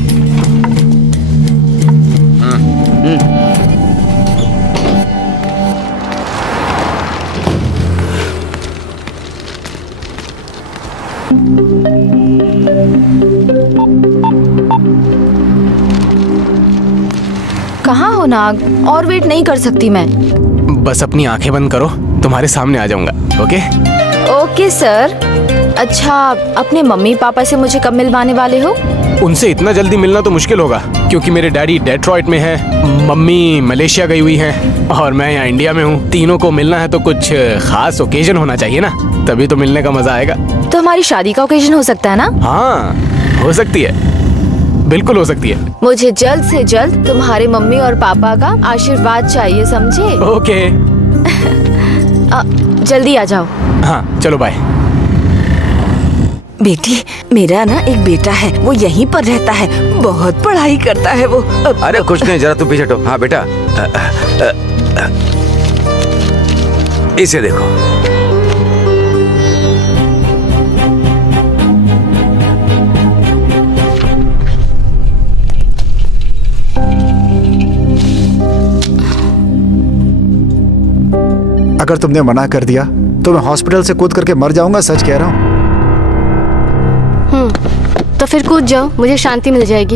कहाँ हो नाग? और वेट नहीं कर सकती मैं। बस अपनी आंखें बंद करो, तुम्हारे सामने आ जाऊंगा। Okay okay sir. अच्छा, अपने मम्मी पापा से मुझे कब मिलवाने वाले हो? उनसे इतना जल्दी मिलना तो मुश्किल होगा, क्योंकि मेरे डैडी डेट्रॉइट में हैं, मम्मी मलेशिया गई हुई हैं और मैं यहाँ इंडिया में हूँ। तीनों को मिलना है तो कुछ खास ओकेजन होना चाहिए ना, तभी तो मिलने का मजा आएगा। तो हमारी शादी का ओकेजन हो सकता है ना? हाँ हो सकती है, बिल्कुल हो सकती है। मुझे जल्द से जल्द तुम्हारे मम्मी और पापा का आशीर्वाद चाहिए, समझे? ओके जल्दी आ जाओ। हाँ चलो बाय। बेटी, मेरा ना एक बेटा है, वो यहीं पर रहता है, बहुत पढ़ाई करता है वो। अरे कुछ नहीं, जरा तू पीछे हटो। हाँ बेटा, इसे देखो। अगर तुमने मना कर दिया तो मैं हॉस्पिटल से कूद करके मर जाऊंगा, सच कह रहा हूँ। तो फिर कूद जाओ, मुझे शांति मिल जाएगी।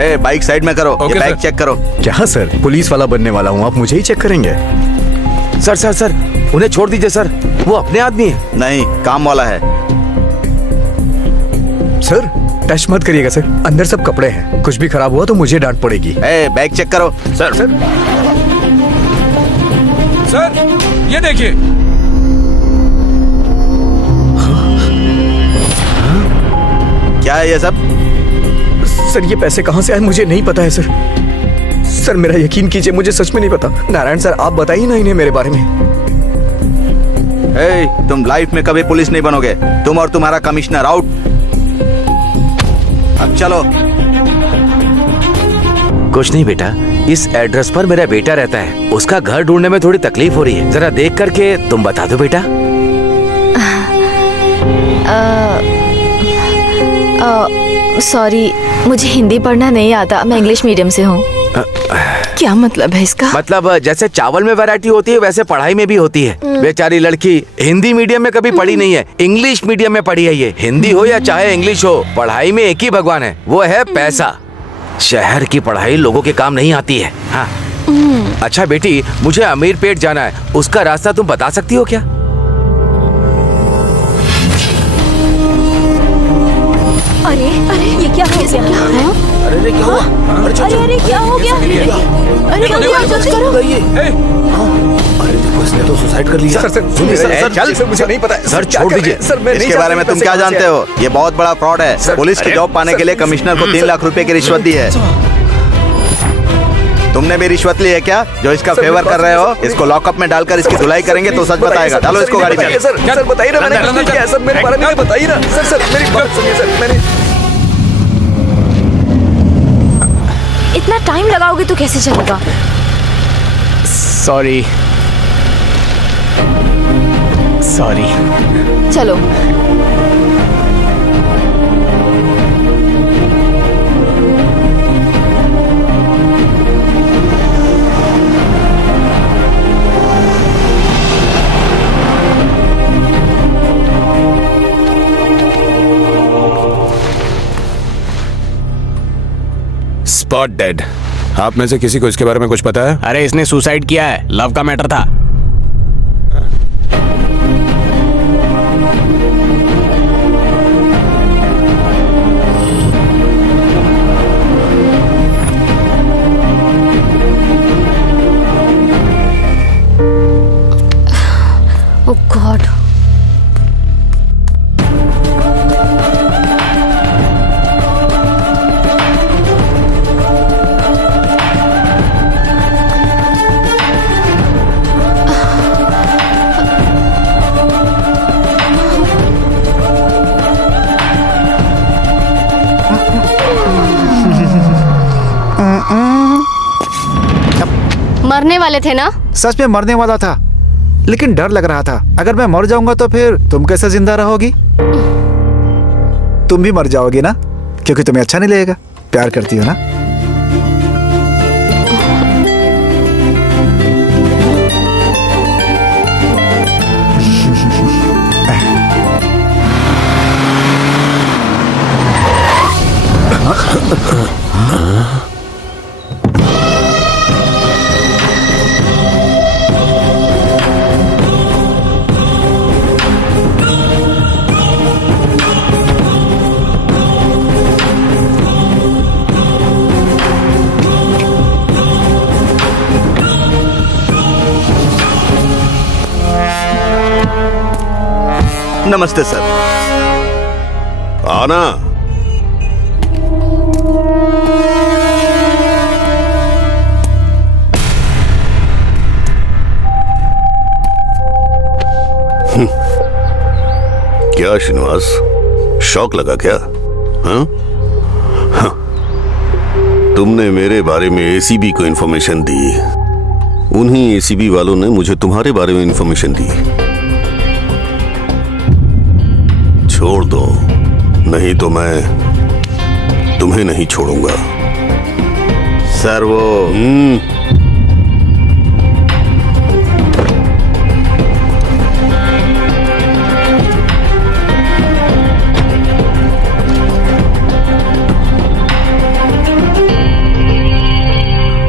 ए, बाइक साइड में करो। ये बाइक चेक करो। क्या सर, पुलिस वाला बनने वाला हूँ, आप मुझे ही चेक करेंगे? सर सर सर, उन्हें छोड़ दीजिए सर, वो अपने आदमी है। नहीं, काम वाला है। सर टच मत करिएगा सर, अंदर सब कपड़े हैं, कुछ भी खराब हुआ तो मुझे डांट पड़ेगी। ए, बैग चेक करो। सर सर सर ये देखिए। क्या है ये सब? सर ये पैसे कहाँ से आए मुझे नहीं पता है सर। सर मेरा यकीन कीजिए, मुझे सच में नहीं पता। नारायण सर आप बताइए ना इन्हें मेरे बारे में। ए, तुम लाइफ में कभी पुलिस नहीं बनोगे, तुम और तुम्हारा कमिश्नर आउट। अब चलो। कुछ नहीं बेटा, इस एड्रेस पर मेरा बेटा रहता है, उसका घर ढूंढने में थोड़ी तकलीफ हो रही है, जरा देख करके तुम बता दो बेटा। सॉरी, मुझे हिंदी पढ़ना नहीं आता, मैं इंग्लिश मीडियम से हूँ। क्या मतलब है इसका? मतलब जैसे चावल में वैरायटी होती है वैसे पढ़ाई में भी होती है। बेचारी लड़की हिंदी मीडियम में कभी पढ़ी नहीं है, इंग्लिश मीडियम में पढ़ी है। ये हिंदी हो या चाहे इंग्लिश हो, पढ़ाई में एक ही भगवान है, वो है पैसा। शहर की पढ़ाई लोगों के काम नहीं आती है। हाँ अच्छा बेटी, मुझे अमीर पेट जाना है, उसका रास्ता तुम बता सकती हो क्या? अरे अरे ये क्या हो गया? अरे क्या हुआ? अरे अरे क्या हो गया? अरे जल्दी करो। अरे देखो, इसने तो सुसाइड कर लिया। सर सुनिए सर, चल सर मुझे नहीं पता है। सर छोड़ दीजिए। सर मैं नहीं इसके बारे में तुम क्या जानते हो? ये बहुत बड़ा फ्रॉड है। पुलिस की जॉब पाने के लिए कमिश्नर को 3 लाख रुपए की रिश्वत दी है। तुमने भी रिश्वत ली है क्या जो इसका फेवर कर रहे हो? इसको लॉकअप में डालकर इसकी धुलाई करेंगे तो सच बताएगा। चलो इसको गाड़ी में। सर बताइए ना, मैंने क्या किया है सर, मेरे बारे में बताइए ना सर, मेरी बात सुनिए सर। मैंने इतना टाइम लगाओगे तो कैसे चलेगा? Sorry sorry. चलो। Spot dead. आप में से किसी को इसके बारे में कुछ पता है? अरे इसने सुसाइड किया है, लव का मैटर था। ओह गॉड। मरने वाले थे ना? सच में मरने वाला था, लेकिन डर लग रहा था अगर मैं मर जाऊंगा तो फिर तुम कैसे जिंदा रहोगी? तुम भी मर जाओगी ना, क्योंकि तुम्हें अच्छा नहीं लगेगा। प्यार करती हो ना? नमस्ते सर। आना। क्या श्रीनिवास, शौक लगा क्या? हाँ? हाँ। तुमने मेरे बारे में एसीबी को इन्फॉर्मेशन दी, उन्हीं एसीबी वालों ने मुझे तुम्हारे बारे में इन्फॉर्मेशन दी। छोड़ दो, नहीं तो मैं तुम्हें नहीं छोड़ूंगा। सर वो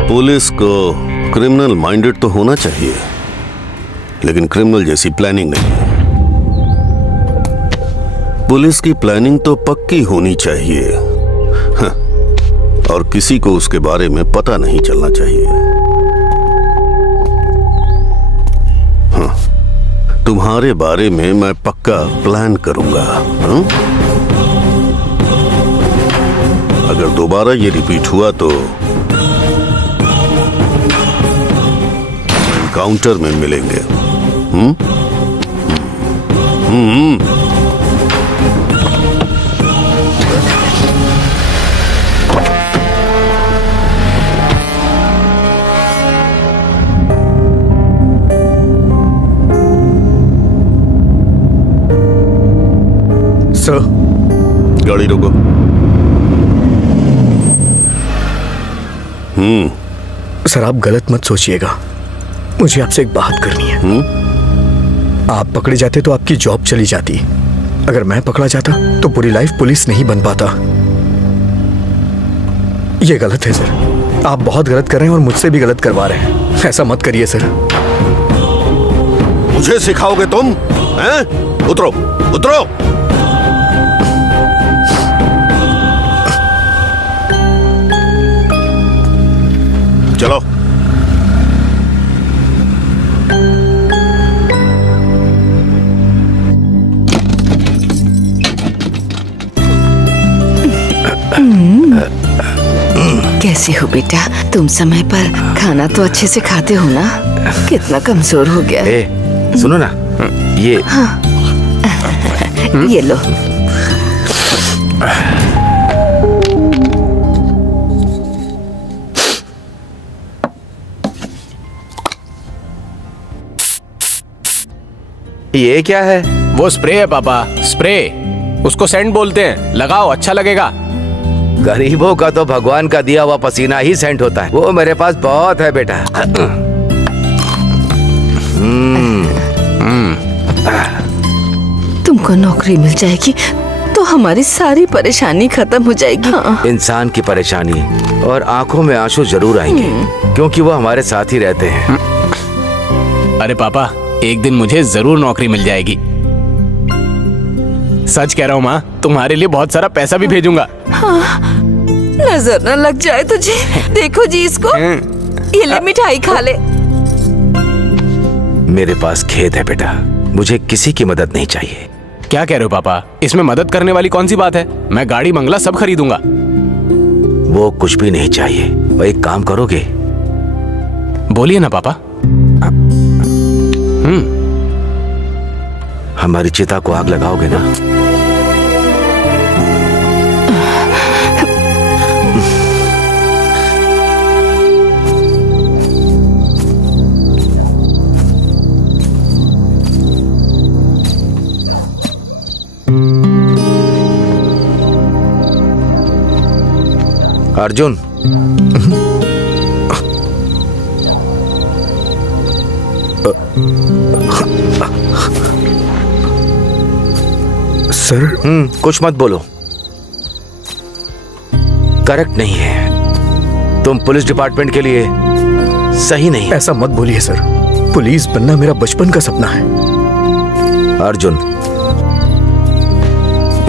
पुलिस को क्रिमिनल माइंडेड तो होना चाहिए, लेकिन क्रिमिनल जैसी प्लानिंग नहीं। पुलिस की प्लानिंग तो पक्की होनी चाहिए, हाँ, और किसी को उसके बारे में पता नहीं चलना चाहिए। हाँ, तुम्हारे बारे में मैं पक्का प्लान करूंगा। हाँ? अगर दोबारा ये रिपीट हुआ तो काउंटर में मिलेंगे। सर, गाड़ी रोको। सर आप गलत मत सोचिएगा, मुझे आपसे एक बात करनी है। आप पकड़े जाते तो आपकी जॉब चली जाती, अगर मैं पकड़ा जाता तो पूरी लाइफ पुलिस नहीं बन पाता। ये गलत है सर, आप बहुत गलत कर रहे हैं और मुझसे भी गलत करवा रहे हैं। ऐसा मत करिए सर। मुझे सिखाओगे तुम? हैं? उतरो, उतरो। चलो। कैसा कैसे हो बेटा? तुम समय पर खाना तो अच्छे से खाते हो ना? कितना कमजोर हो गया है। ए, सुनो ना, ये ये लो। ये क्या है? वो स्प्रे है पापा, स्प्रे। उसको सेंट बोलते हैं, लगाओ अच्छा लगेगा। गरीबों का तो भगवान का दिया हुआ पसीना ही सेंट होता है। वो मेरे पास बहुत है बेटा। तुमको नौकरी मिल जाएगी तो हमारी सारी परेशानी खत्म हो जाएगी। हाँ। इंसान की परेशानी और आंखों में आंसू जरूर आएंगे, क्योंकि वो हमारे साथ ही रहते हैं। अरे पापा, एक दिन मुझे जरूर नौकरी मिल जाएगी। सच कह रहा हूँ माँ, तुम्हारे लिए बहुत सारा पैसा भी भेजूंगा। हाँ, नजर न लग जाए तुझे। देखो जी इसको, ये ले मिठाई खा ले। मेरे पास खेत है बेटा, मुझे किसी की मदद नहीं चाहिए। क्या कह रहे हो पापा? इसमें मदद करने वाली कौन सी बात है? मैं गाड़ी बंगला सब खरीदूंगा। वो कुछ भी नहीं चाहिए। वो एक काम करोगे? बोलिए ना पापा। हमारी चिता को आग लगाओगे ना? अर्जुन, सर। कुछ मत बोलो। करेक्ट नहीं है। तुम पुलिस डिपार्टमेंट के लिए सही नहीं। ऐसा मत बोलिए सर, पुलिस बनना मेरा बचपन का सपना है। अर्जुन,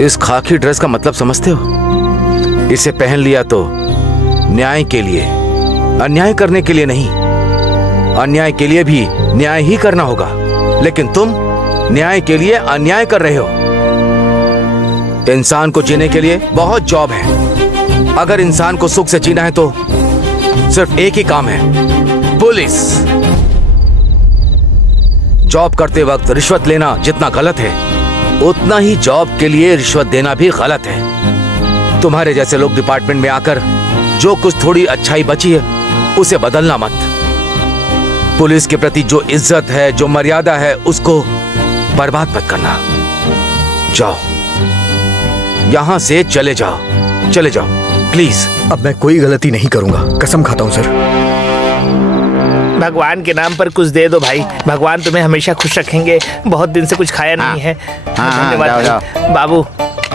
इस खाकी ड्रेस का मतलब समझते हो? इसे पहन लिया तो न्याय के लिए, अन्याय करने के लिए नहीं। अन्याय के लिए भी न्याय ही करना होगा, लेकिन तुम न्याय के लिए अन्याय कर रहे हो। इंसान को जीने के लिए बहुत जॉब है। अगर इंसान को सुख से जीना है तो सिर्फ एक ही काम है, पुलिस। जॉब करते वक्त रिश्वत लेना जितना गलत है, उतना ही जॉब के लिए रिश्वत देना भी गलत है। तुम्हारे जैसे लोग डिपार्टमेंट में आकर जो कुछ थोड़ी अच्छाई बची है उसे बदलना मत। पुलिस के प्रति जो इज्जत है, जो मर्यादा है, उसको बर्बाद मत करना। जाओ, यहां से चले जाओ, चले जाओ प्लीज। अब मैं कोई गलती नहीं करूंगा, कसम खाता हूं सर। भगवान के नाम पर कुछ दे दो भाई, भगवान तुम्हें हमेशा खुश रखेंगे। बहुत दिन से कुछ खाया नहीं है। धन्यवाद भाई। बाबू,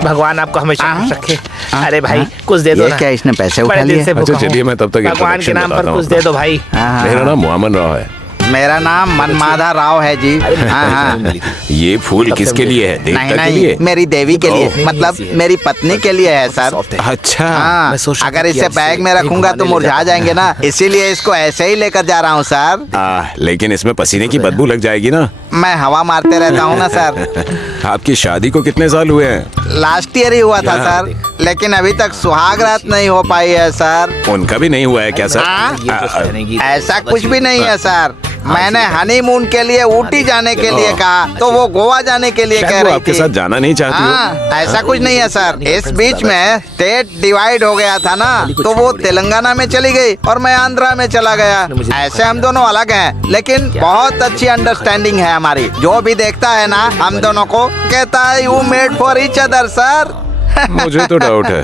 भगवान आपको हमेशा खुश रखे। अरे भाई कुछ दे दो ना। क्या इसने पैसे उठा बड़े दिन लिए? से भूखा अच्छा चलिए, हूँ। मैं तब तक भगवान के नाम पर कुछ दे दो भाई। मेरा नाम मोहम्मद राव है। मेरा नाम मनमाधा राव है जी। हाँ। ये फूल किसके लिए है? नहीं देवता के लिए? मेरी देवी के लिए, मतलब मेरी पत्नी के लिए है सर। अच्छा। हाँ, अगर इसे बैग में रखूंगा तो मुरझा जाएंगे ना, इसीलिए इसको ऐसे ही लेकर जा रहा हूँ सर। लेकिन इसमें पसीने की बदबू लग जाएगी ना। मैं हवा मारते रहता हूँ ना सर। आपकी शादी को कितने साल हुए हैं? लास्ट ईयर ही हुआ था सर, लेकिन अभी तक सुहाग रात नहीं हो पाई है सर। उनका भी नहीं हुआ है क्या सर? ऐसा कुछ भी नहीं है सर। मैंने हनीमून के लिए ऊटी जाने के लिए कहा तो वो गोवा जाने के लिए कह रही आपके थी। साथ जाना नहीं चाहती हो? हाँ, ऐसा कुछ नहीं है सर। इस बीच में स्टेट डिवाइड हो गया था ना, तो वो तेलंगाना में चली गई और मैं आंध्रा में चला गया। ऐसे हम दोनों अलग हैं, लेकिन बहुत अच्छी अंडरस्टैंडिंग है हमारी। जो भी देखता है ना हम दोनों को कहता है you made for each other sir. मुझे तो डाउट है।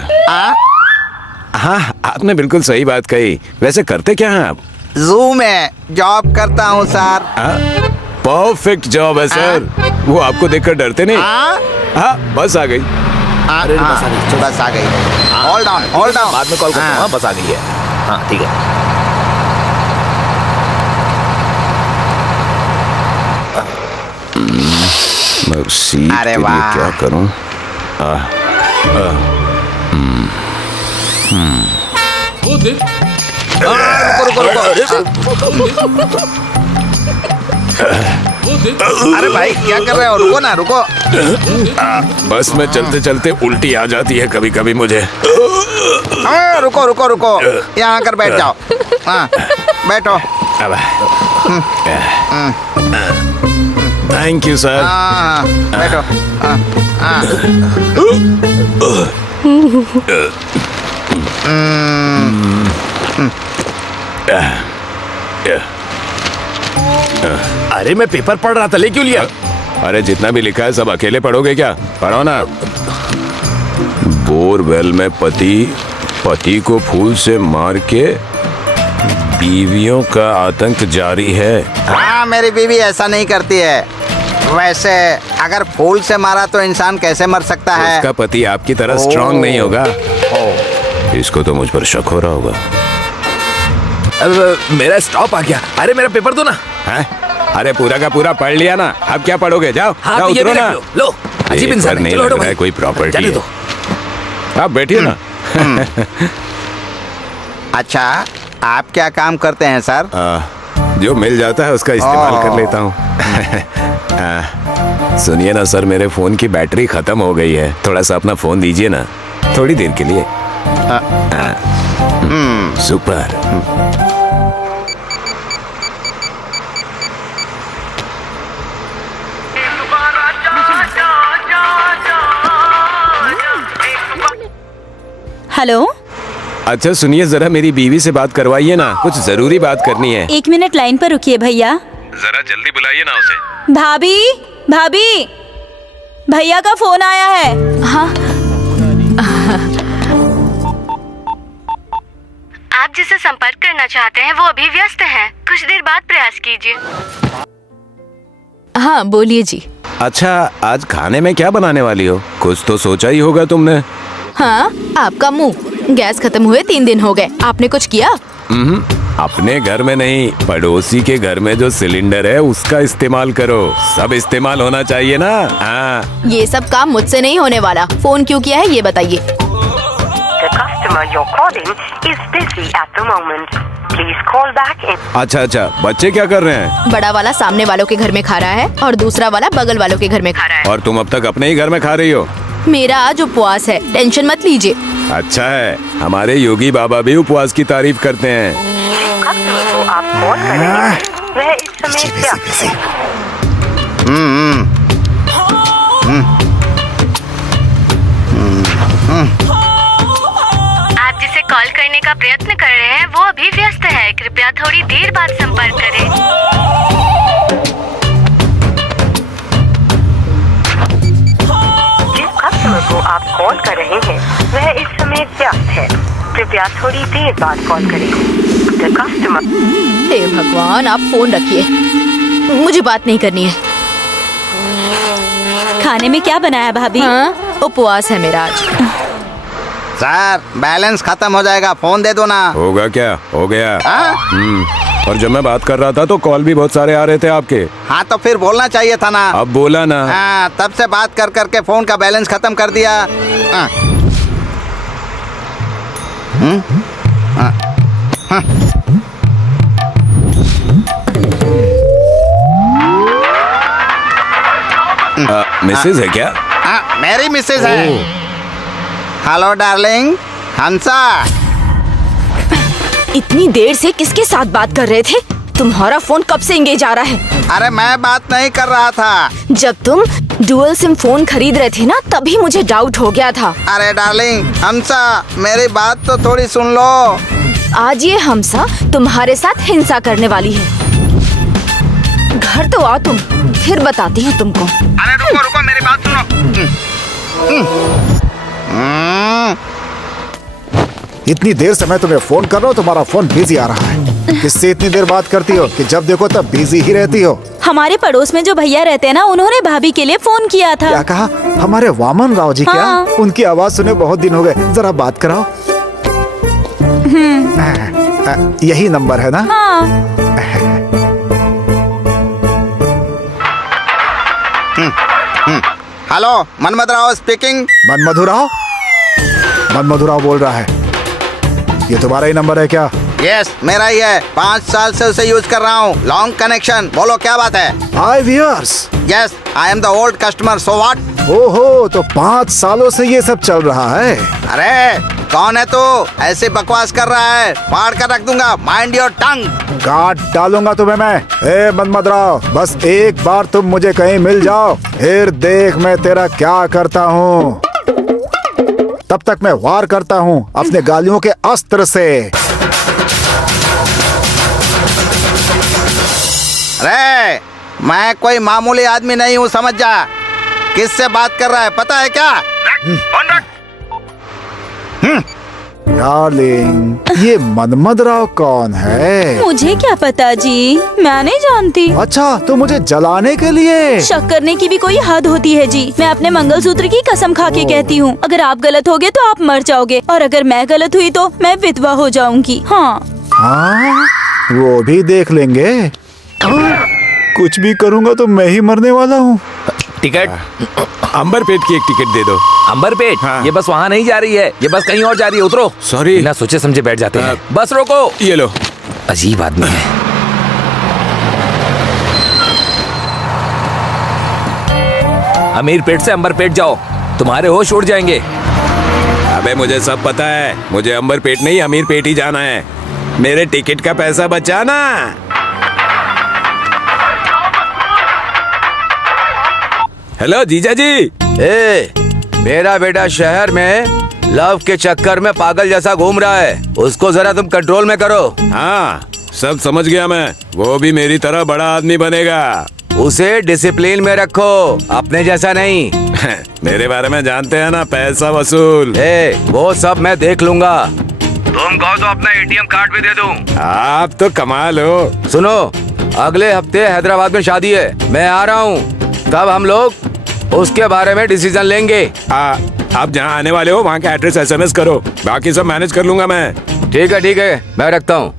हाँ, आपने बिल्कुल सही बात कही। वैसे करते क्या हैं आप? जू में जॉब करता हूँ सर। परफेक्ट जॉब है सर। वो आपको देखकर डरते नहीं? हाँ, बस आ गई। बस आ गई। Hold on, hold on. बाद में कॉल करता हूँ। बस आ गई है। हाँ ठीक है। मैं सीट अरे के लिए वाह। क्या करूं? रुको। अरे भाई क्या कर रहे हो, रुको ना रुको। बस में चलते चलते उल्टी आ जाती है कभी कभी मुझे। हाँ, रुको रुको रुको, यहाँ आकर बैठ जाओ। हाँ बैठो। Thank you sir. हाँ बैठो। हाँ अरे मैं पेपर पढ़ रहा था, ले क्यों लिया? अरे जितना भी लिखा है सब अकेले पढ़ोगे क्या? पढ़ो ना। बोरवेल में पति को फूल से मार के बीवियों का आतंक जारी है। हाँ, मेरी बीवी ऐसा नहीं करती है। वैसे अगर फूल से मारा तो इंसान कैसे मर सकता है? उसका पति आपकी तरह स्ट्रांग नहीं होगा। इसको तो मुझ पर शक हो रहा होगा। मेरा स्टॉप आ गया। अरे मेरा पेपर दो ना। है? अरे पूरा का पूरा पढ़ लिया ना, अब क्या पढ़ोगे? जाओ हाँ, जाओ, तो ये उतरो भी ना। रख लो। अजीब इंसान नहीं है। चलो लग हटो रहा है भाई। कोई प्रॉपर्टी जाने है। दो। आप बैठिए ना। अच्छा, आप क्या काम करते हैं सर? जो मिल जाता है उसका इस्तेमाल कर लेता हूँ। सुनिए ना सर, मेरे फोन की बैटरी खत्म हो गई है, थोड़ा सा अपना फोन दीजिए ना, थोड़ी देर के लिए। सुपर। हेलो। अच्छा सुनिए, जरा मेरी बीवी से बात करवाइए ना, कुछ जरूरी बात करनी है। 1 मिनट लाइन पर रुकिए भैया। जरा जल्दी बुलाइए ना उसे। भाभी भाभी, भैया का फोन आया है। हाँ, आप जिसे संपर्क करना चाहते हैं वो अभी व्यस्त है, कुछ देर बाद प्रयास कीजिए। हाँ बोलिए जी। अच्छा, आज खाने में क्या बनाने वाली हो? कुछ तो सोचा ही होगा तुमने। हाँ, आपका मुंह। गैस खत्म हुए 3 दिन हो गए, आपने कुछ किया? अपने घर में नहीं, पड़ोसी के घर में जो सिलेंडर है उसका इस्तेमाल करो। सब इस्तेमाल होना चाहिए ना। हाँ, ये सब काम मुझसे नहीं होने वाला। फोन क्यों किया है ये बताइए। अच्छा, बच्चे क्या कर रहे हैं? बड़ा वाला सामने वालों के घर में खा रहा है और दूसरा वाला बगल वालों के घर में खा रहा है। और तुम अब तक अपने ही घर में खा रही हो? मेरा आज उपवास है, टेंशन मत लीजिए। अच्छा है, हमारे योगी बाबा भी उपवास की तारीफ करते हैं। आप जिसे कॉल करने का प्रयत्न कर रहे हैं वो अभी व्यस्त है, कृपया थोड़ी देर बाद संपर्क करें। को आप कॉल कर रहे हैं वह इस समय व्यस्त है, कृपया थोड़ी देर बाद कॉल करें। The customer... हे भगवान, आप फोन रखिए, मुझे बात नहीं करनी है। खाने में क्या बनाया भाभी? हाँ, उपवास है मेरा आज। सर, बैलेंस खत्म हो जाएगा, फोन दे दो ना। होगा क्या? हो गया। हाँ? और जब मैं बात कर रहा था तो कॉल भी बहुत सारे आ रहे थे आपके। हाँ तो फिर बोलना चाहिए था ना। अब बोला ना। हाँ, तब से बात कर करके फोन का बैलेंस खत्म कर दिया। हाँ। हाँ। हाँ। मिसेज है क्या? हाँ, मेरी मिसेज है। हेलो डार्लिंग, हंसा। इतनी देर से किसके साथ बात कर रहे थे? तुम्हारा फोन कब से एंगेज आ रहा है? अरे मैं बात नहीं कर रहा था। जब तुम डुअल सिम फोन खरीद रहे थे ना, तभी मुझे डाउट हो गया था। अरे डार्लिंग, हंसा, मेरी बात तो थोड़ी सुन लो। आज ये हमसा तुम्हारे साथ हिंसा करने वाली है। घर तो आओ तुम, फिर बताती हूँ तुमको। अरे रुको रुको, मेरी बात सुनो। इतनी देर से मैं तुम्हें फोन कर रहा हूँ, तुम्हारा फोन बिजी आ रहा है। किससे इतनी देर बात करती हो कि जब देखो तब बिजी ही रहती हो? हमारे पड़ोस में जो भैया रहते हैं ना, उन्होंने भाभी के लिए फोन किया था। क्या कहा? हमारे वामन राव जी? हाँ। क्या? उनकी आवाज सुने बहुत दिन हो गए, जरा बात कराओ। यही नंबर है ना? हाँ। Hello, Manmath Rao speaking. मनमधु राव? मनमधु राव बोल रहा है। ये तुम्हारा ही नंबर है क्या? यस मेरा ही है, 5 साल से उसे यूज कर रहा हूँ। लॉन्ग कनेक्शन, बोलो क्या बात है? हाय viewers. Yes I am the old customer, so what? ओहो, तो 5 सालों से ये सब चल रहा है। अरे कौन है तू? ऐसे बकवास कर रहा है, मार कर रख दूंगा। Mind your tongue. काट डालूंगा तुम्हें मैं। ए मनमदराव, बस एक बार तुम मुझे कहीं मिल जाओ, फिर देख मैं तेरा क्या करता हूँ। तब तक मैं वार करता हूँ अपने गालियों के अस्त्र से। अरे मैं कोई मामूली आदमी नहीं हूँ, समझ जा। किससे बात कर रहा है पता है क्या? डार्लिंग, ये मनमदराव कौन है? मुझे क्या पता जी, मैं नहीं जानती। अच्छा, तो मुझे जलाने के लिए? शक करने की भी कोई हद होती है जी। मैं अपने मंगलसूत्र की कसम खा के कहती हूँ, अगर आप गलत होगे तो आप मर जाओगे, और अगर मैं गलत हुई तो मैं विधवा हो जाऊंगी। हाँ हाँ, वो भी देख लेंगे। कुछ भी करूँगा तो मैं ही मरने वाला हूँ। टिकट, अंबरपेट की एक टिकट दे दो। अंबरपेट? हाँ। ये बस वहाँ नहीं जा रही है, ये बस कहीं और जा रही है, उतरो। सॉरी। बिना सोचे समझे बैठ जाते हैं। बस रोको। ये लो। अजीब आदमी है। अमीरपेट से अंबरपेट जाओ, तुम्हारे होश उड़ जाएंगे। अबे मुझे सब पता है, मुझे अंबरपेट नहीं अमीरपेट ही जाना है। मेरे टिकट का पैसा बचाना। हेलो जीजा जी। ए, मेरा बेटा शहर में लव के चक्कर में पागल जैसा घूम रहा है, उसको जरा तुम कंट्रोल में करो। हाँ सब समझ गया मैं, वो भी मेरी तरह बड़ा आदमी बनेगा। उसे डिसिप्लिन में रखो, अपने जैसा नहीं। मेरे बारे में जानते हैं ना, पैसा वसूल। वो सब मैं देख लूंगा। तुम कहो तो अपना एटीएम कार्ड भी दे दूं। आप तो कमाल हो। सुनो, अगले हफ्ते हैदराबाद में शादी है, मैं आ रहा हूँ, तब हम लोग उसके बारे में डिसीजन लेंगे। आप जहाँ आने वाले हो वहाँ का एड्रेस SMS करो, बाकी सब मैनेज कर लूंगा मैं। ठीक है, मैं रखता हूँ।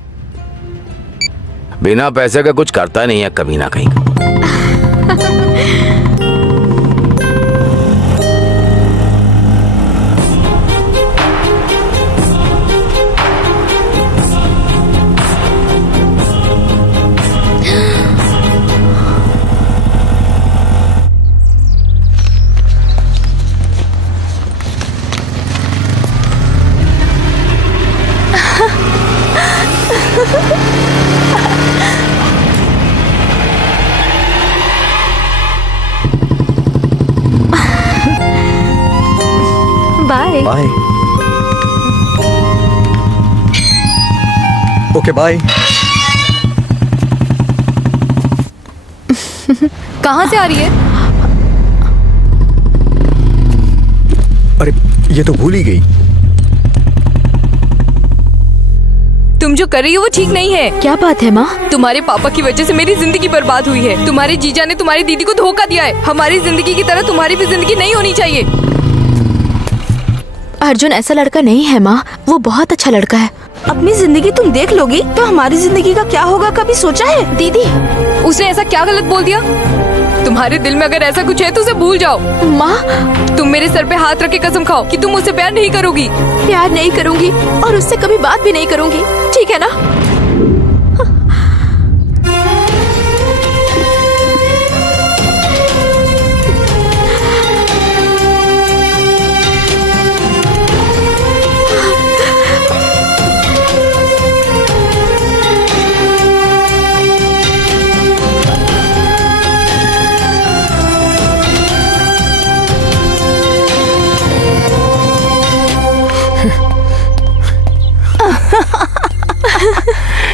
बिना पैसे का कुछ करता नहीं है कभी ना कहीं। बाय। बाय। Okay bye. कहाँ से आ रही है? अरे ये तो भूल ही गई। तुम जो कर रही हो वो ठीक नहीं है। क्या बात है माँ? तुम्हारे पापा की वजह से मेरी जिंदगी बर्बाद हुई है। तुम्हारे जीजा ने तुम्हारी दीदी को धोखा दिया है। हमारी जिंदगी की तरह तुम्हारी भी जिंदगी नहीं होनी चाहिए। अर्जुन ऐसा लड़का नहीं है माँ, वो बहुत अच्छा लड़का है। अपनी जिंदगी तुम देख लोगी तो हमारी जिंदगी का क्या होगा, कभी सोचा है? दीदी, उसने ऐसा क्या गलत बोल दिया? तुम्हारे दिल में अगर ऐसा कुछ है तो उसे भूल जाओ। माँ, तुम मेरे सर पे हाथ रख के कसम खाओ कि तुम मुझसे प्यार नहीं करोगी। प्यार नहीं करूंगी और उससे कभी बात भी नहीं करूंगी, ठीक है ना?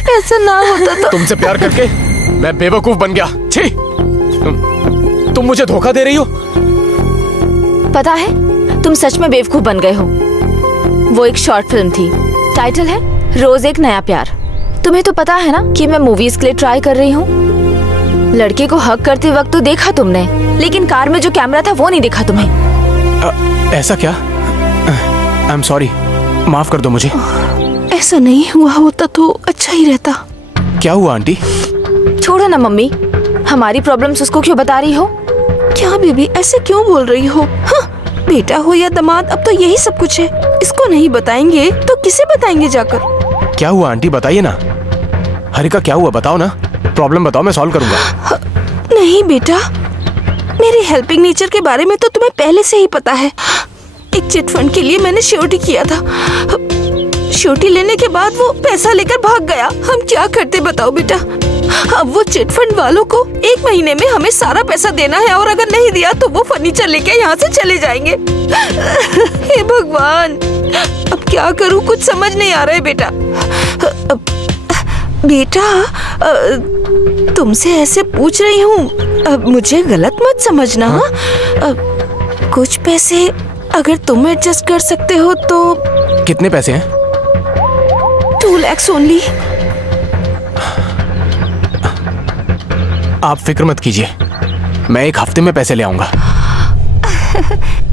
ऐसा ना होता तो। तुमसे प्यार करके मैं बेवकूफ बन गया। छी, तुम मुझे धोखा दे रही हो। पता है, तुम सच में बेवकूफ बन गए हो। वो एक शॉर्ट फिल्म थी, टाइटल है रोज एक नया प्यार। तुम्हें तो पता है ना कि मैं मूवीज के लिए ट्राई कर रही हूँ। लड़के को हक करते वक्त तो देखा तुमने, लेकिन कार में जो कैमरा था वो नहीं देखा तुम्हें। ऐसा क्या? आई एम सॉरी, माफ कर दो मुझे। ऐसा नहीं हुआ होता तो अच्छा ही रहता। क्या हुआ आंटी? छोड़ो ना मम्मी, हमारी प्रॉब्लम्स उसको क्यों बता रही हो? क्या बेबी, ऐसे क्यों बोल रही हो? हाँ, बेटा हो या दामाद, अब तो यही सब कुछ है। इसको नहीं बताएंगे तो किसे बताएंगे जाकर? क्या हुआ आंटी, बताइए ना। हरिका क्या हुआ, बताओ ना, प्रॉब्लम बताओ, मैं सॉल्व करूंगा। नहीं बेटा, मेरे हेल्पिंग नेचर के बारे में तो तुम्हें पहले से ही पता है। एक चिट फंड के लिए मैंने श्योरिटी किया था। श्योरिटी लेने के बाद वो पैसा लेकर भाग गया। हम क्या करते बताओ बेटा। अब वो चिट फंड वालों को 1 महीने में हमें सारा पैसा देना है, और अगर नहीं दिया तो वो फर्नीचर लेके यहाँ से चले जाएंगे। हे भगवान, अब क्या करूँ, कुछ समझ नहीं आ रहा है बेटा। बेटा, तुमसे ऐसे पूछ रही हूँ, मुझे गलत मत समझना। कुछ पैसे अगर तुम एडजस्ट कर सकते हो तो। कितने पैसे हैं? 2 lakhs ओनली। आप फिक्र मत कीजिए, मैं 1 हफ्ते में पैसे ले आऊंगा।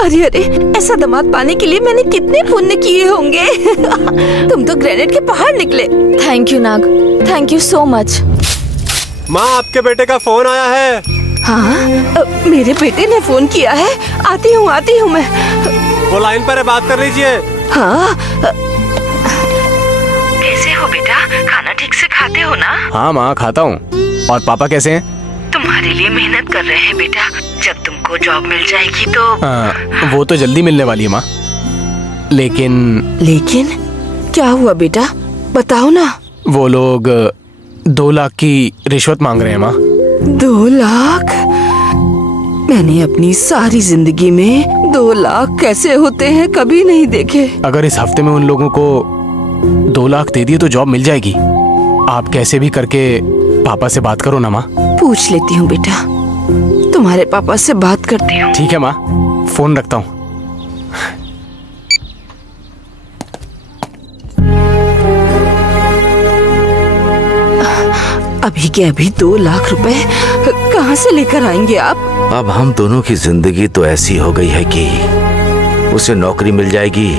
अरे अरे, ऐसा दामाद पाने के लिए मैंने कितने पुण्य किए होंगे। तुम तो ग्रेनेड के पहाड़ निकले। Thank you Nag, thank you so much. माँ, आपके बेटे का फोन आया है। हाँ, मेरे बेटे ने फोन किया है। आती हूँ मैं। वो लाइन पर है, बात कर लीजिए। हाँ, कैसे हो बेटा, खाना ठीक से खाते हो ना? हाँ माँ, खाता हूँ। और पापा कैसे हैं? तुम्हारे लिए मेहनत कर रहे हैं बेटा। जब तुमको जॉब मिल जाएगी तो। वो तो जल्दी मिलने वाली है माँ, लेकिन क्या हुआ बेटा, बताओ ना। वो लोग 2 लाख की रिश्वत मांग रहे हैं माँ। 2 लाख? मैंने अपनी सारी जिंदगी में 2 लाख कैसे होते हैं कभी नहीं देखे। अगर इस हफ्ते में उन लोगों को 2 लाख दे दिए तो जॉब मिल जाएगी। आप कैसे भी करके पापा से बात करो ना माँ। पूछ लेती हूँ बेटा, तुम्हारे पापा से बात करती हूँ। ठीक है माँ, फोन रखता हूँ। अभी के अभी 2 लाख रुपए कहाँ से लेकर आएंगे आप? अब हम दोनों की जिंदगी तो ऐसी हो गई है कि उसे नौकरी मिल जाएगी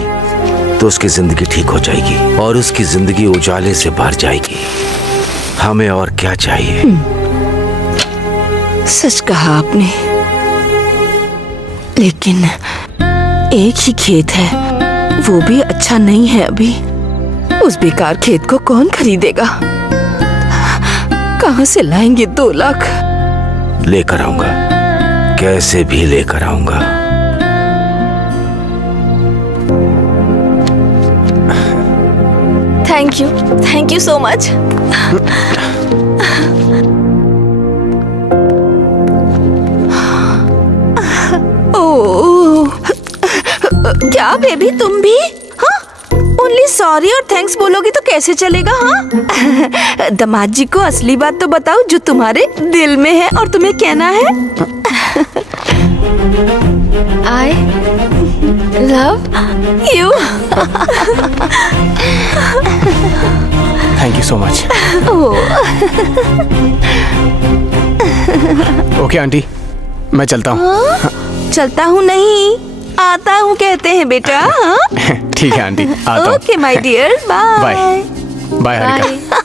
तो उसकी जिंदगी ठीक हो जाएगी, और उसकी जिंदगी उजाले से भर जाएगी। हमें और क्या चाहिए? सच कहा आपने, लेकिन एक ही खेत है, वो भी अच्छा नहीं है अभी। उस बेकार खेत को कौन खरीदेगा? कहाँ से लाएंगे 2 लाख? लेकर आऊंगा, कैसे भी लेकर आऊंगा। Thank you so much. ओह, क्या बेबी तुम भी? हाँ, ओनली सॉरी और थैंक्स बोलोगी तो कैसे चलेगा? हाँ, दामाद जी को असली बात तो बताओ जो तुम्हारे दिल में है और तुम्हें कहना है। I love you। Thank you so much. Okay aunty, मैं चलता हूँ। चलता हूँ नहीं, आता हूँ कहते हैं बेटा। हाँ? ठीक है आंटी, आता हूँ। Okay my dear, bye. Bye Harika.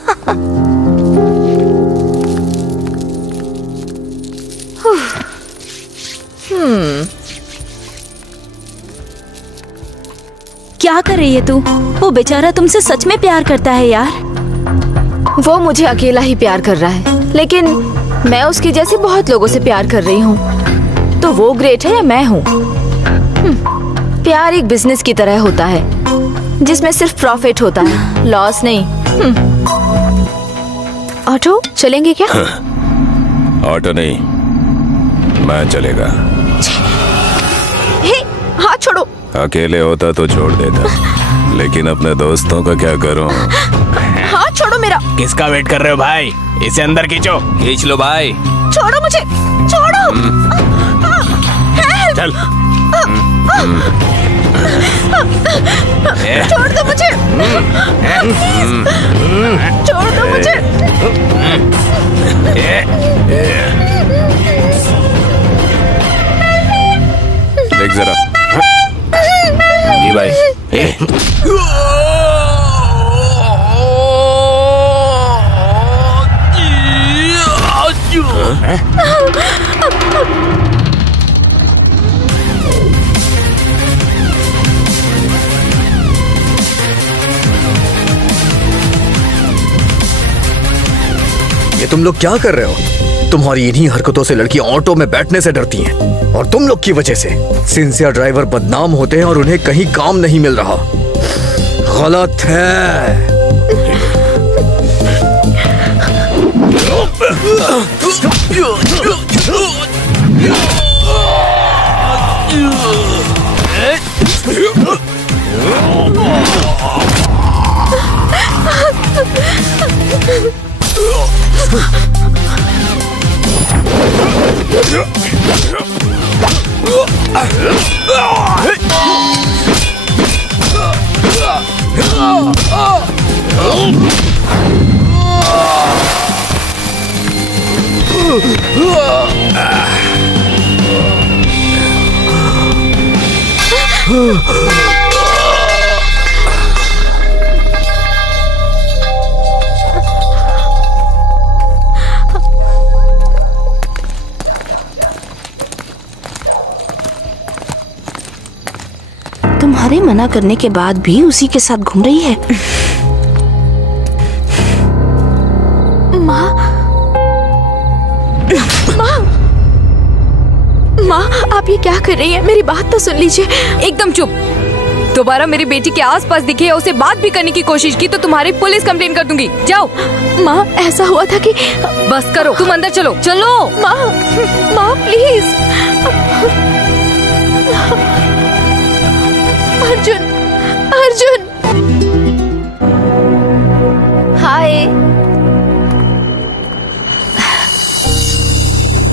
क्या कर रही है तू? वो बेचारा तुमसे सच में प्यार करता है यार। वो मुझे अकेला ही प्यार कर रहा है, लेकिन मैं उसकी जैसे बहुत लोगों से प्यार कर रही हूँ। तो वो ग्रेट है या मैं हूँ? प्यार एक बिजनेस की तरह होता है जिसमें सिर्फ प्रॉफिट होता है, लॉस नहीं। ऑटो चलेंगे क्या? ऑटो नहीं, मैं चलेगा। हे, हाथ छोड़ो। अकेले होता तो छोड़ देता, लेकिन अपने दोस्तों का क्या करूं? हाथ छोड़ो मेरा। किसका वेट कर रहे हो भाई? इसे अंदर खींचो। खींच लो भाई। छोड़ो मुझे, छोड़ो। चल। छोड़ दो मुझे, छोड़ दो मुझे। देख जरा। ये भाई। ये तुम लोग क्या कर रहे हो? तुम्हारी इन्हीं हरकतों से लड़कियां ऑटो में बैठने से डरती हैं और तुम लोग की वजह से सिंसियर ड्राइवर बदनाम होते हैं और उन्हें कहीं काम नहीं मिल रहा। गलत है। तुम्हारे मना करने के बाद भी उसी के साथ घूम रही है। माँ, माँ, माँ, आप ये क्या कर रही हैं? मेरी बात तो सुन लीजिए। एकदम चुप। दोबारा मेरी बेटी के आसपास दिखे या उसे बात भी करने की कोशिश की तो तुम्हारी पुलिस कंप्लेन कर दूंगी। जाओ। माँ, ऐसा हुआ था कि बस करो, तुम अंदर चलो। चलो। माँ, माँ please. Arjun, Arjun. Hi.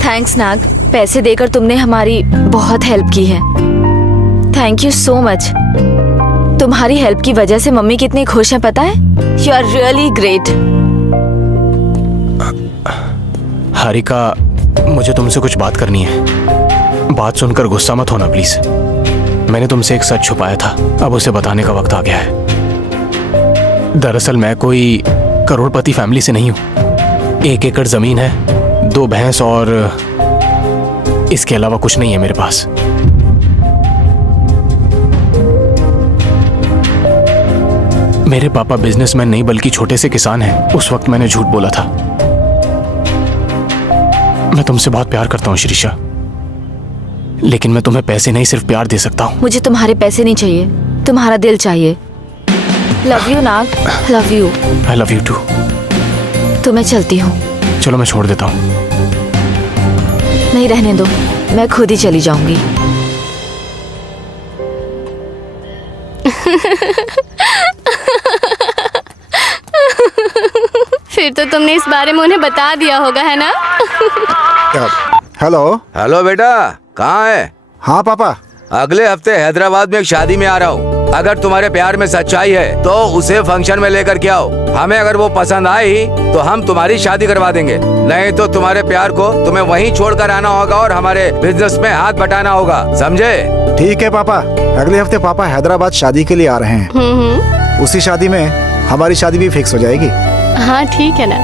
Thanks Nag, पैसे देकर तुमने हमारी बहुत हेल्प की है। Thank you so much. तुम्हारी हेल्प की वजह से मम्मी कितनी खुश हैं पता है? You are really great. Harika, मुझे तुमसे कुछ बात करनी है। बात सुनकर गुस्सा मत होना प्लीज। मैंने तुमसे एक सच छुपाया था, अब उसे बताने का वक्त आ गया है। दरअसल मैं कोई करोड़पति फैमिली से नहीं हूँ। 1 एकड़ जमीन है, 2 भैंस और इसके अलावा कुछ नहीं है मेरे पास। मेरे पापा बिजनेसमैन नहीं बल्कि छोटे से किसान हैं। उस वक्त मैंने झूठ बोला था। मैं तुमसे बहुत प्यार करता हूँ शिरीषा, लेकिन मैं तुम्हें पैसे नहीं सिर्फ प्यार दे सकता हूँ। मुझे तुम्हारे पैसे नहीं चाहिए, तुम्हारा दिल चाहिए। Love you Nag, love you. I love you too. तो मैं चलती हूँ। चलो मैं छोड़ देता हूँ। नहीं रहने दो, मैं खुद ही चली जाऊंगी। फिर तो तुमने इस बारे में उन्हें बता दिया होगा, है ना? हेलो। हेलो बेटा, कहाँ है? हाँ पापा। अगले हफ्ते हैदराबाद में एक शादी में आ रहा हूँ। अगर तुम्हारे प्यार में सच्चाई है तो उसे फंक्शन में लेकर के आओ। हमें अगर वो पसंद आई तो हम तुम्हारी शादी करवा देंगे, नहीं तो तुम्हारे प्यार को तुम्हें वहीं छोड़कर आना होगा और हमारे बिजनेस में हाथ बटाना होगा, समझे? ठीक है पापा। अगले हफ्ते पापा हैदराबाद शादी के लिए आ रहे हैं। उसी शादी में हमारी शादी भी फिक्स हो जाएगी। हाँ ठीक है ना।